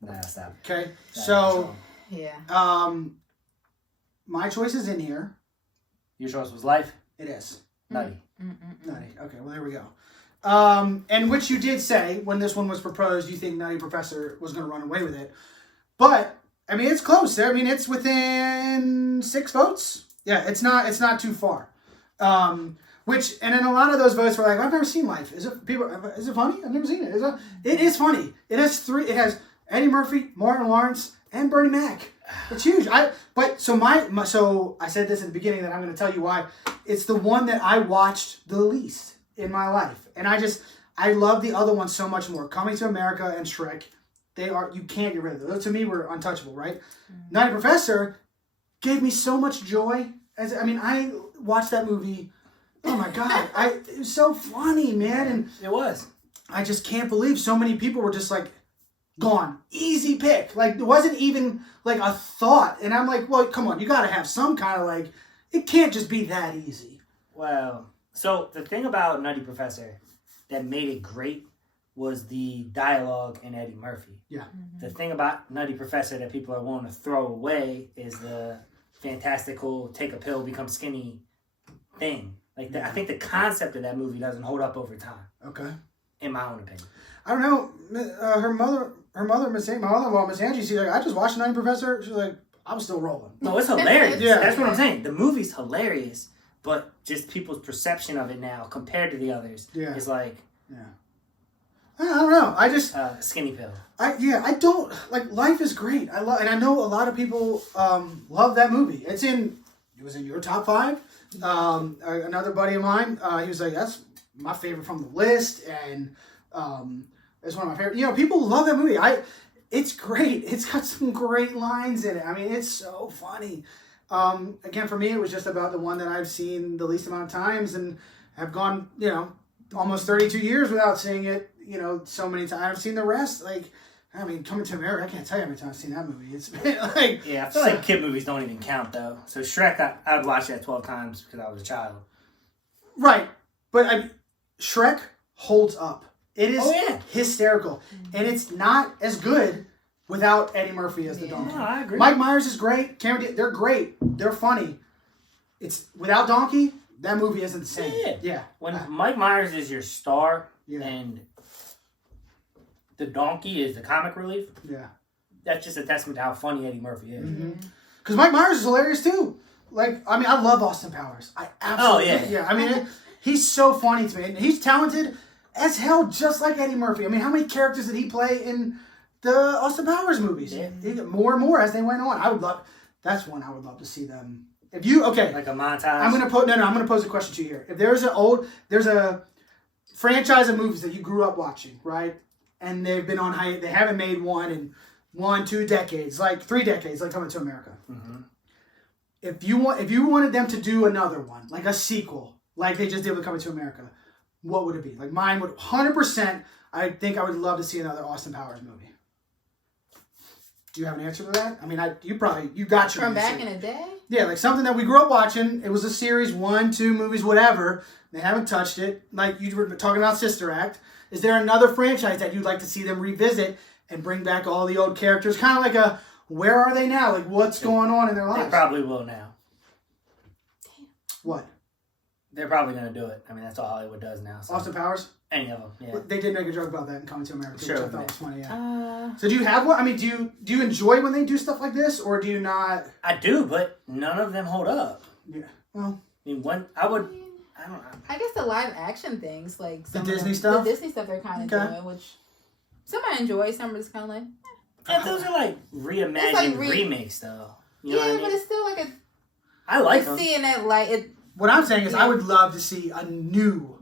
Nah, stop. Okay. So yeah. My choice is in here. Your choice was Life? It is. Nutty. Nutty. Okay, well there we go. And which you did say when this one was proposed, you think Nutty Professor was going to run away with it. But I mean, it's close. I mean, it's within 6 votes. Yeah, it's not too far. And then a lot of those votes were like, I've never seen Life. Is it funny? I've never seen it. It is funny. It has Eddie Murphy, Martin Lawrence, and Bernie Mac. It's huge. So I said this at the beginning that I'm going to tell you why. It's the one that I watched the least in my life. And I love the other one so much more. Coming to America and Shrek, you can't get rid of them. Those to me were untouchable, right? Nutty Professor gave me so much joy. I watched that movie. Oh my God. It was so funny, man. And it was. I just can't believe so many people were just like, gone. Easy pick. Like, it wasn't even like a thought. And I'm like, well, come on. You got to have some kind of like, it can't just be that easy. Well, so the thing about Nutty Professor that made it great was the dialogue in Eddie Murphy. Yeah. The thing about Nutty Professor that people are willing to throw away is the fantastical take a pill, become skinny thing. Like, I think the concept of that movie doesn't hold up over time. Okay. In my own opinion. I don't know. Her mother, my mother-in-law, Miss Angie, she's like, I just watched Nutty Professor. She's like, I was still rolling. No, it's hilarious. Yeah. That's what I'm saying. The movie's hilarious, but just people's perception of it now compared to the others is like... Yeah. I don't know. I just... skinny pill. I don't... Like, Life is great. I know a lot of people love that movie. It's in it was in your top 5. Another buddy of mine, he was like, that's my favorite from the list, and it's one of my favorite. You know, people love that movie. It's great. It's got some great lines in it. I mean, it's so funny. Again, for me, it was just about the one that I've seen the least amount of times, and have gone, you know, almost 32 years without seeing it, you know, so many times. I've seen the rest, like, I mean, Coming to America, I can't tell you how many times I've seen that movie. It's been like... Yeah, I feel like kid movies don't even count, though. So Shrek, I would watch that 12 times because I was a child. Right. But Shrek holds up. It is hysterical. And it's not as good without Eddie Murphy as the donkey. No, I agree. Mike Myers is great. Cameron Diaz, they're great. They're funny. It's without Donkey, that movie is insane. Yeah. When Mike Myers is your star and the donkey is the comic relief, that's just a testament to how funny Eddie Murphy is. Because Mike Myers is hilarious too. Like, I mean, I love Austin Powers. I absolutely I mean, he's so funny to me. And he's talented as hell, just like Eddie Murphy. I mean, how many characters did he play in the Austin Powers movies? Yeah. He got more and more as they went on. That's one I would love to see them. If you, like a montage. I'm going to pose a question to you here. If there's a franchise of movies that you grew up watching, right? And they've been on high, they haven't made one in 2 decades, like 3 decades, like Coming to America. If you wanted them to do another one, like a sequel, like they just did with Coming to America, what would it be? Like mine would 100%. I think I would love to see another Austin Powers movie. Do you have an answer for that? I mean, you got your from answer. back in the day. Yeah, like something that we grew up watching. It was a series, 1, 2 movies, whatever. They haven't touched it. Like you were talking about Sister Act. Is there another franchise that you'd like to see them revisit and bring back all the old characters? Kind of like where are they now? Like what's going on in their lives? They probably will now. What? They're probably going to do it. I mean, that's all Hollywood does now. So. Austin Powers? Any of them, yeah. They did make a joke about that in Coming to America, Sure, which I thought was funny, yeah. So do you have one? I mean, do you enjoy when they do stuff like this, or do you not? I do, but none of them hold up. Yeah. Well, I mean, I don't know. I guess the live action things, like the Disney stuff? The Disney stuff they're kind of doing, which some I enjoy, some are just kind of like... Yeah, those are like reimagined remakes, though. You know what I mean? But it's still like I like them. seeing that like... What I'm saying is I would love to see a new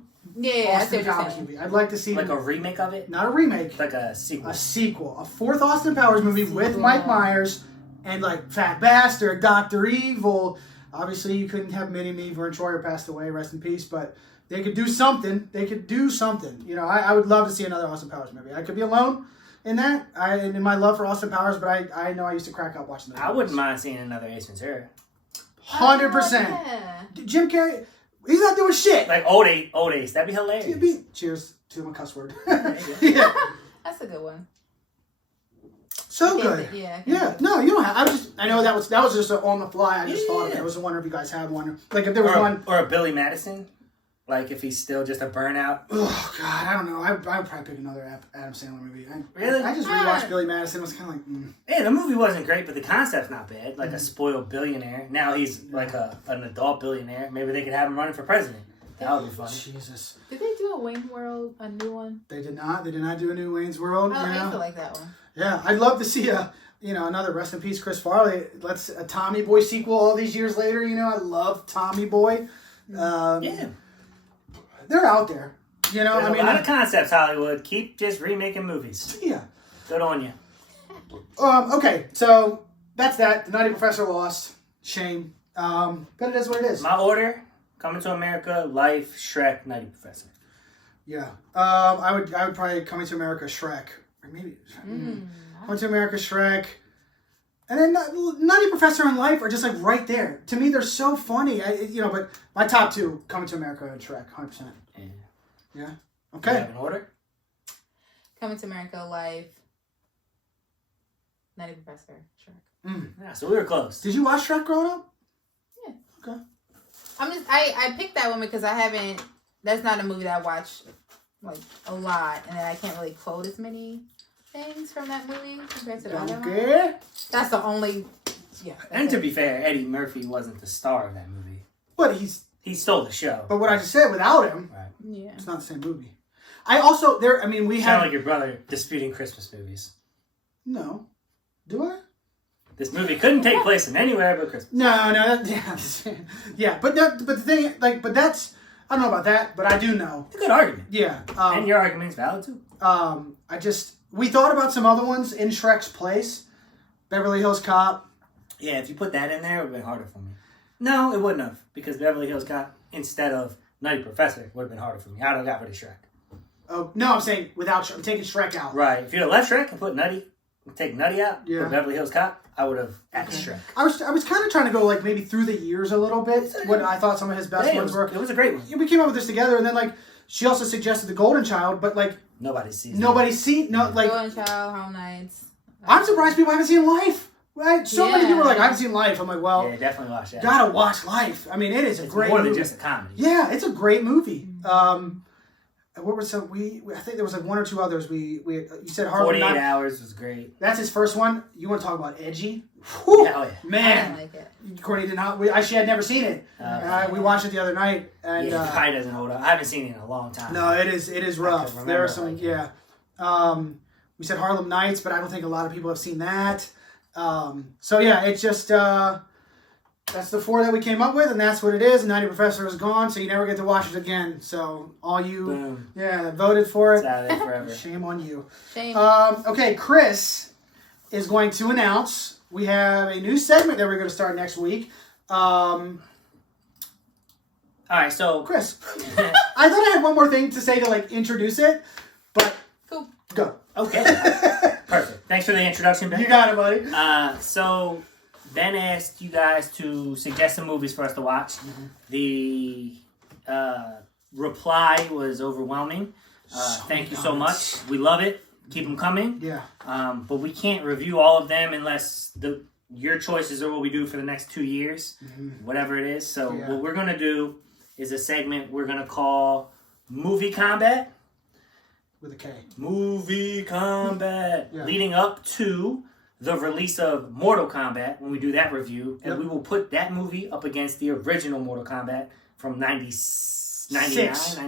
Austin Powers movie. I'd like to see... Like a remake of it? Not a remake. Like a sequel. A sequel. A 4th Austin Powers movie with Mike Myers and like Fat Bastard, Dr. Evil. Obviously, you couldn't have Mini-Me. Vern Troyer passed away. Rest in peace. But they could do something. You know, I would love to see another Austin Powers movie. I could be alone in that. In my love for Austin Powers, but I know I used to crack up watching those. I wouldn't mind seeing another Ace Ventura. 100%. Yeah. Jim Carrey, he's not doing shit. Like old Ace. That'd be hilarious. Cheers to my cuss word. Yeah. That's a good one. So good. Yeah. No, you don't have. I know that was just on the fly. I just thought of it. I was wondering if you guys had one. Like if there was one. Or a Billy Madison. Like if he's still just a burnout. Oh God, I don't know. I would probably pick another Adam Sandler movie. Really? I just rewatched Billy Madison. It was kind of like. Yeah, the movie wasn't great, but the concept's not bad. Like a spoiled billionaire. Now he's like an adult billionaire. Maybe they could have him running for president. That would be funny. Jesus. Did they do a Wayne World, a new one? They did not. They did not do a new Wayne's World. I used to like that one. Yeah, I'd love to see another rest in peace Chris Farley. A Tommy Boy sequel all these years later. You know, I love Tommy Boy. Yeah. They're out there. You know, There's a lot of concepts, Hollywood. Keep just remaking movies. Yeah. Good on you. Okay, so that's that. The Nutty Professor lost. Shame. But it is what it is. My order: Coming to America, Life, Shrek, Nutty Professor. Yeah. I would probably Coming to America, Shrek. Or maybe Coming to America, Shrek. And then Nutty Professor and Life are just like right there. To me, they're so funny. But my top 2, Coming to America and Shrek, 100%. Yeah. Okay. You have an order? Coming to America, Life, Nutty Professor, Shrek. Yeah, so we were close. Did you watch Shrek growing up? Yeah. Okay. I picked that one because that's not a movie that I watch like a lot, and then I can't really quote as many things from that movie compared to the other one. That's the only. Yeah. And to be fair, Eddie Murphy wasn't the star of that movie. But he stole the show. But what I just said, without him, it's not the same movie. I also we sound like your brother disputing Christmas movies. No, do I? This movie couldn't take place in anywhere but Christmas. Yeah. But the thing, but that's, I don't know about that, but I do know. It's a good argument. Yeah. And your argument's valid too. We thought about some other ones in Shrek's place. Beverly Hills Cop. Yeah, if you put that in there, it would have been harder for me. No, it wouldn't have, because Beverly Hills Cop, instead of Nutty Professor, would have been harder for me. I would have got rid of Shrek. Oh, no, I'm saying without Shrek. I'm taking Shrek out. Right. If you'd have left Shrek and put Nutty, take Nutty out, yeah. put Beverly Hills Cop, I would have added Shrek. I was kind of trying to go maybe through the years a little bit. What I thought some of his best ones were. It was a great one. We came up with this together, and then she also suggested The Golden Child, but nobody's seen. Golden Child, Home Nights. I'm surprised people haven't seen Life. Right? So many people are I haven't seen Life. I'm like, well, yeah, definitely watch that. Gotta watch Life. I mean, it is a great more movie. than just a comedy. Yeah, it's a great movie. What were some? I think there was one or two others. You said Harlem 48 Hours was great. That's his first one. You want to talk about edgy? Whew, yeah. Man, I didn't like it. Courtney did not. She had never seen it. We watched it the other night, and it probably doesn't hold up. I haven't seen it in a long time. No, it is rough. There are some. We said Harlem Nights, but I don't think a lot of people have seen that. So yeah, it's just that's the 4 that we came up with, and that's what it is. And 90 Professor is gone, so you never get to watch it again. So all you, that voted for it, it's out of there forever. Shame on you. Shame. Okay, Chris is going to announce we have a new segment that we're going to start next week. All right, so Chris, I thought I had one more thing to say to introduce it, but cool. Go. Okay. Perfect. Thanks for the introduction, Ben. You got it, buddy. So Ben asked you guys to suggest some movies for us to watch. Mm-hmm. The reply was overwhelming. Thank you so much. We love it. Keep them coming. Yeah. But we can't review all of them unless your choices are what we do for the next 2 years, whatever it is. So what we're going to do is a segment we're going to call Movie Kombat. With a K. Movie Kombat. Leading up to the release of Mortal Kombat, when we do that review, and we will put that movie up against the original Mortal Kombat from 99.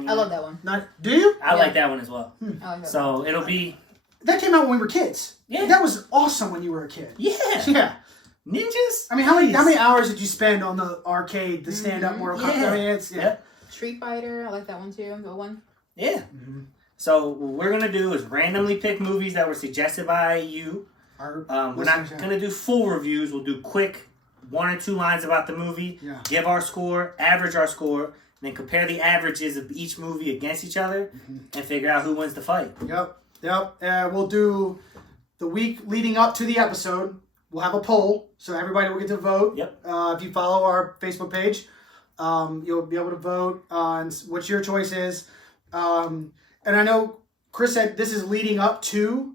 I love that one. Do you? I like that one as well. I like So it'll be... That came out when we were kids. Yeah. That was awesome when you were a kid. Yeah. Yeah. Ninjas? I mean, how many hours did you spend on the arcade, the stand-up Mortal Kombat? I mean, it's... Street Fighter, I like that one too. The one. Yeah. Mm-hmm. So what we're going to do is randomly pick movies that were suggested by you. We're not going to do full reviews. We'll do quick 1 or 2 lines about the movie, give our score, average our score, and then compare the averages of each movie against each other and figure out who wins the fight. Yep. We'll do the week leading up to the episode. We'll have a poll, so everybody will get to vote. Yep. If you follow our Facebook page, you'll be able to vote on what your choice is. And I know Chris said this is leading up to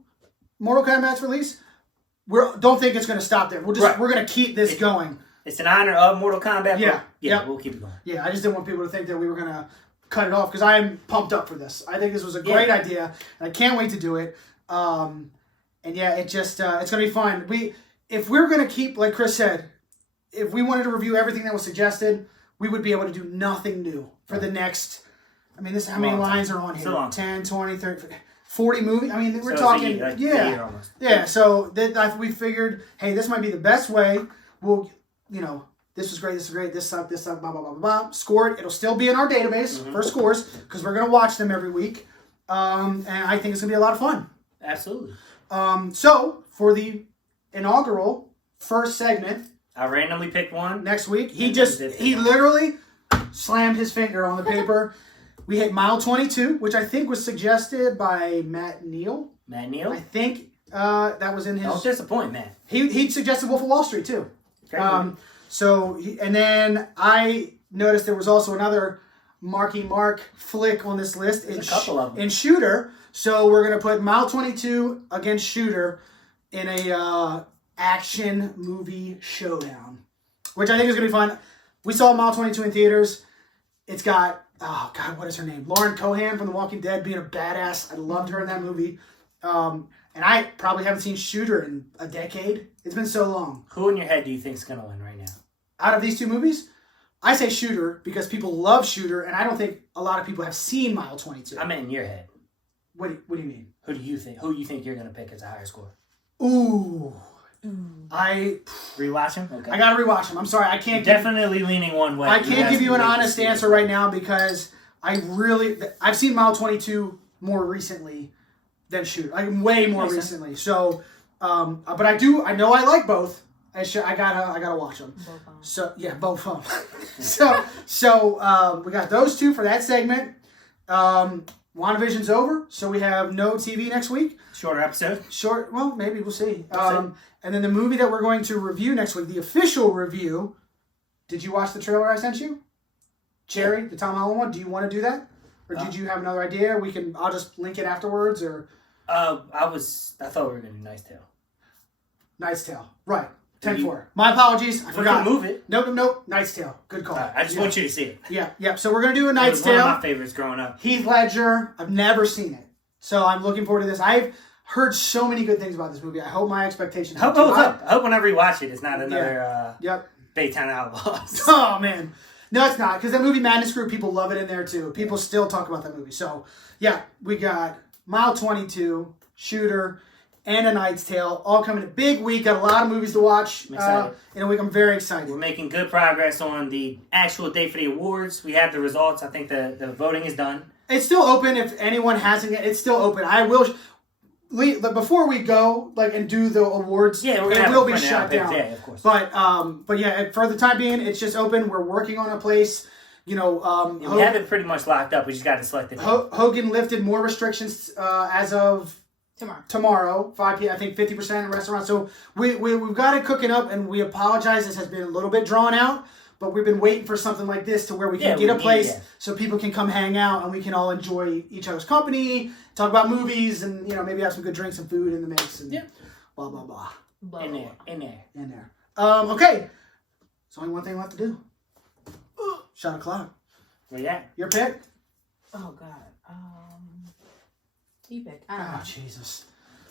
Mortal Kombat's release. Don't think it's going to stop there. We're going to keep this going. It's in honor of Mortal Kombat. Yeah. We'll keep it going. Yeah, I just didn't want people to think that we were going to cut it off because I am pumped up for this. I think this was a great idea, and I can't wait to do it. And it's going to be fun. If we're going to keep, like Chris said, if we wanted to review everything that was suggested, we would be able to do nothing new for the next. I mean, how many lines are on here? 10, 20, 30, 40 movies. I mean, we're talking. A year almost. Yeah. So we figured, hey, this might be the best way. We'll, this was great. This is great. This sucked. This sucked. Blah blah blah blah blah. Scored. It'll still be in our database for scores because we're gonna watch them every week. And I think it's gonna be a lot of fun. Absolutely. So for the inaugural first segment, I randomly picked one next week. He literally slammed his finger on the paper. We hit Mile 22, which I think was suggested by Matt Neal. Matt Neal? I think that was in his... Don't disappoint, Matt. He suggested Wolf of Wall Street, too. And then I noticed there was also another Marky Mark flick on this list. A couple of them. In Shooter. So we're going to put Mile 22 against Shooter in a action movie showdown, which I think is going to be fun. We saw Mile 22 in theaters. It's got... Oh, God, what is her name? Lauren Cohan from The Walking Dead being a badass. I loved her in that movie. And I probably haven't seen Shooter in a decade. It's been so long. Who in your head do you think's going to win right now? Out of these two movies, I say Shooter because people love Shooter, and I don't think a lot of people have seen Mile 22. I meant in your head. What do you mean? Who do you think you're going to pick as a higher score? Ooh. I Rewatch him? Okay. I gotta rewatch them. I'm sorry, I can't. Definitely leaning one way. I can't give you an honest answer right now because I've seen Mile 22 more recently than Shoot. Like way more recently. So, but I know I like both. I gotta watch them. Both of them. So yeah, both of them. so we got those two for that segment. WandaVision's over, so we have no TV next week. Shorter episode. Well, maybe we'll see. And then the movie that we're going to review next week, the official review. Did you watch the trailer I sent you? Cherry, the Tom Holland one. Do you want to do that, or did you have another idea? I'll just link it afterwards, or. I thought we were gonna do Nice Tale. Knight's Tale, right? 10-4. My apologies, I forgot. Move it. Nope. Knight's Tale. Good call. I just want you to see it. Yeah. So we're gonna do a Knight's Tale. Tale. One of my favorites growing up. Heath Ledger. I've never seen it, so I'm looking forward to this. I've heard so many good things about this movie. I hope my expectations. I hope whenever you watch it, it's not another Yep. Baytown Outlaws. Oh man, no, it's not, because that movie Madness Group, people love it in there too. People still talk about that movie. So yeah, we got Mile 22, Shooter, and A Knight's Tale all coming. A big week. Got a lot of movies to watch in a week. I'm very excited. We're making good progress on the actual date for the awards. We have the results. I think the voting is done. It's still open if anyone hasn't yet. It's still open. I will. Before we go, and do the awards, we're gonna it will be shut down. Yeah, of course. But yeah, for the time being, it's just open. We're working on a place. We have it pretty much locked up. We just got to select it. Hogan lifted more restrictions as of tomorrow, 5 p.m. I think 50% in restaurants. So we've got it cooking up, and we apologize. This has been a little bit drawn out, but we've been waiting for something like this to where we can get a place so people can come hang out and we can all enjoy each other's company, talk about movies, and maybe have some good drinks and food in the mix, and blah blah blah. In there. Okay. There's only one thing left to do. Shot o'clock. Where you at? Your pick? Oh God. You pick. I don't know. Oh Jesus.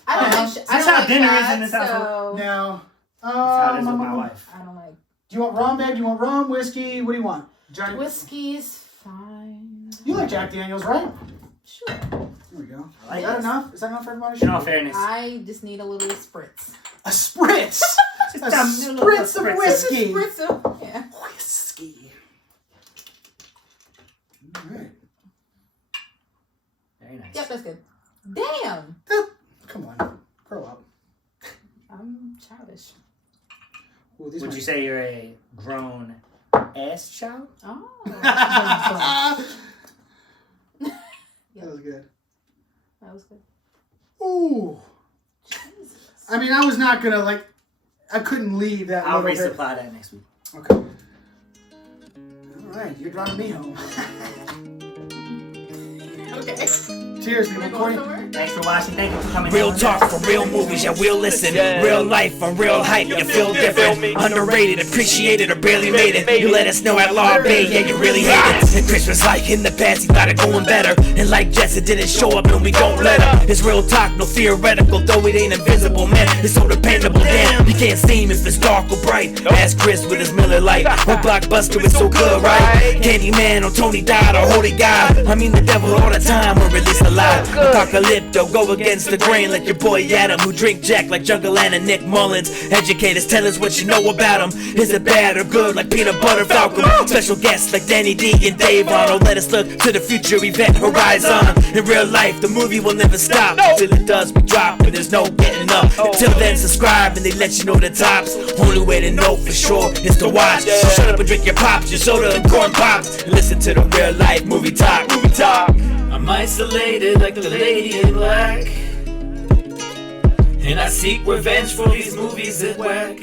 I don't like. That's how dinner is in this shots, household. No. That's how it is with my wife. I don't like. Do you want rum, babe? Do you want rum, whiskey? What do you want? Johnny? Whiskey's fine. You like Jack Daniels, right? Sure. There we go. Like is that enough? Is that enough for everybody? In all fairness. I just need a little spritz. A spritz? a spritz of whiskey. Yeah. Whiskey. All right. Very nice. Yep, that's good. Damn. Come on. Grow up. I'm childish. Ooh, Would you say you're a grown ass child? Oh. That was good. That was good. Ooh. Jesus. I mean, I was not going to, I couldn't leave that I'll little bit. resupply that next week. Okay. All right, you're driving me home. Okay. Cheers, people. Thanks for watching. Thank you for coming. Real talk from real movies, yeah, we'll listen. Real life on real hype, you feel different. Underrated, appreciated, or barely made it. You let us know at Law Bay, yeah, you really hate it. And Chris was like, in the past, he thought it going better. And like Jess, it didn't show up, and we don't let up. It's real talk, no theoretical, though it ain't invisible, man. It's so dependable, damn. You can't see him if it's dark or bright. Ask Chris with his Miller Lite. What blockbuster is so good, right? Candyman or Tony Dodd or Holy God. I mean the devil all the time, or release the alive. Apocalypto, go against the grain like your boy Adam, who drink Jack like Jungle Ann and Nick Mullins. Educate us, tell us what you know about him. Is it bad or good like Peanut Butter Falcon? Special guests like Danny D and Dave Arnold. Let us look to the future, event horizon. In real life, the movie will never stop. Till it does, we drop, and there's no getting up. Until then, subscribe and they let you know the tops. Only way to know for sure is to watch. So shut up and drink your pops, your soda and corn pops, and listen to the real life movie talk. Movie talk. I'm isolated like the lady in black, and I seek revenge for these movies that whack.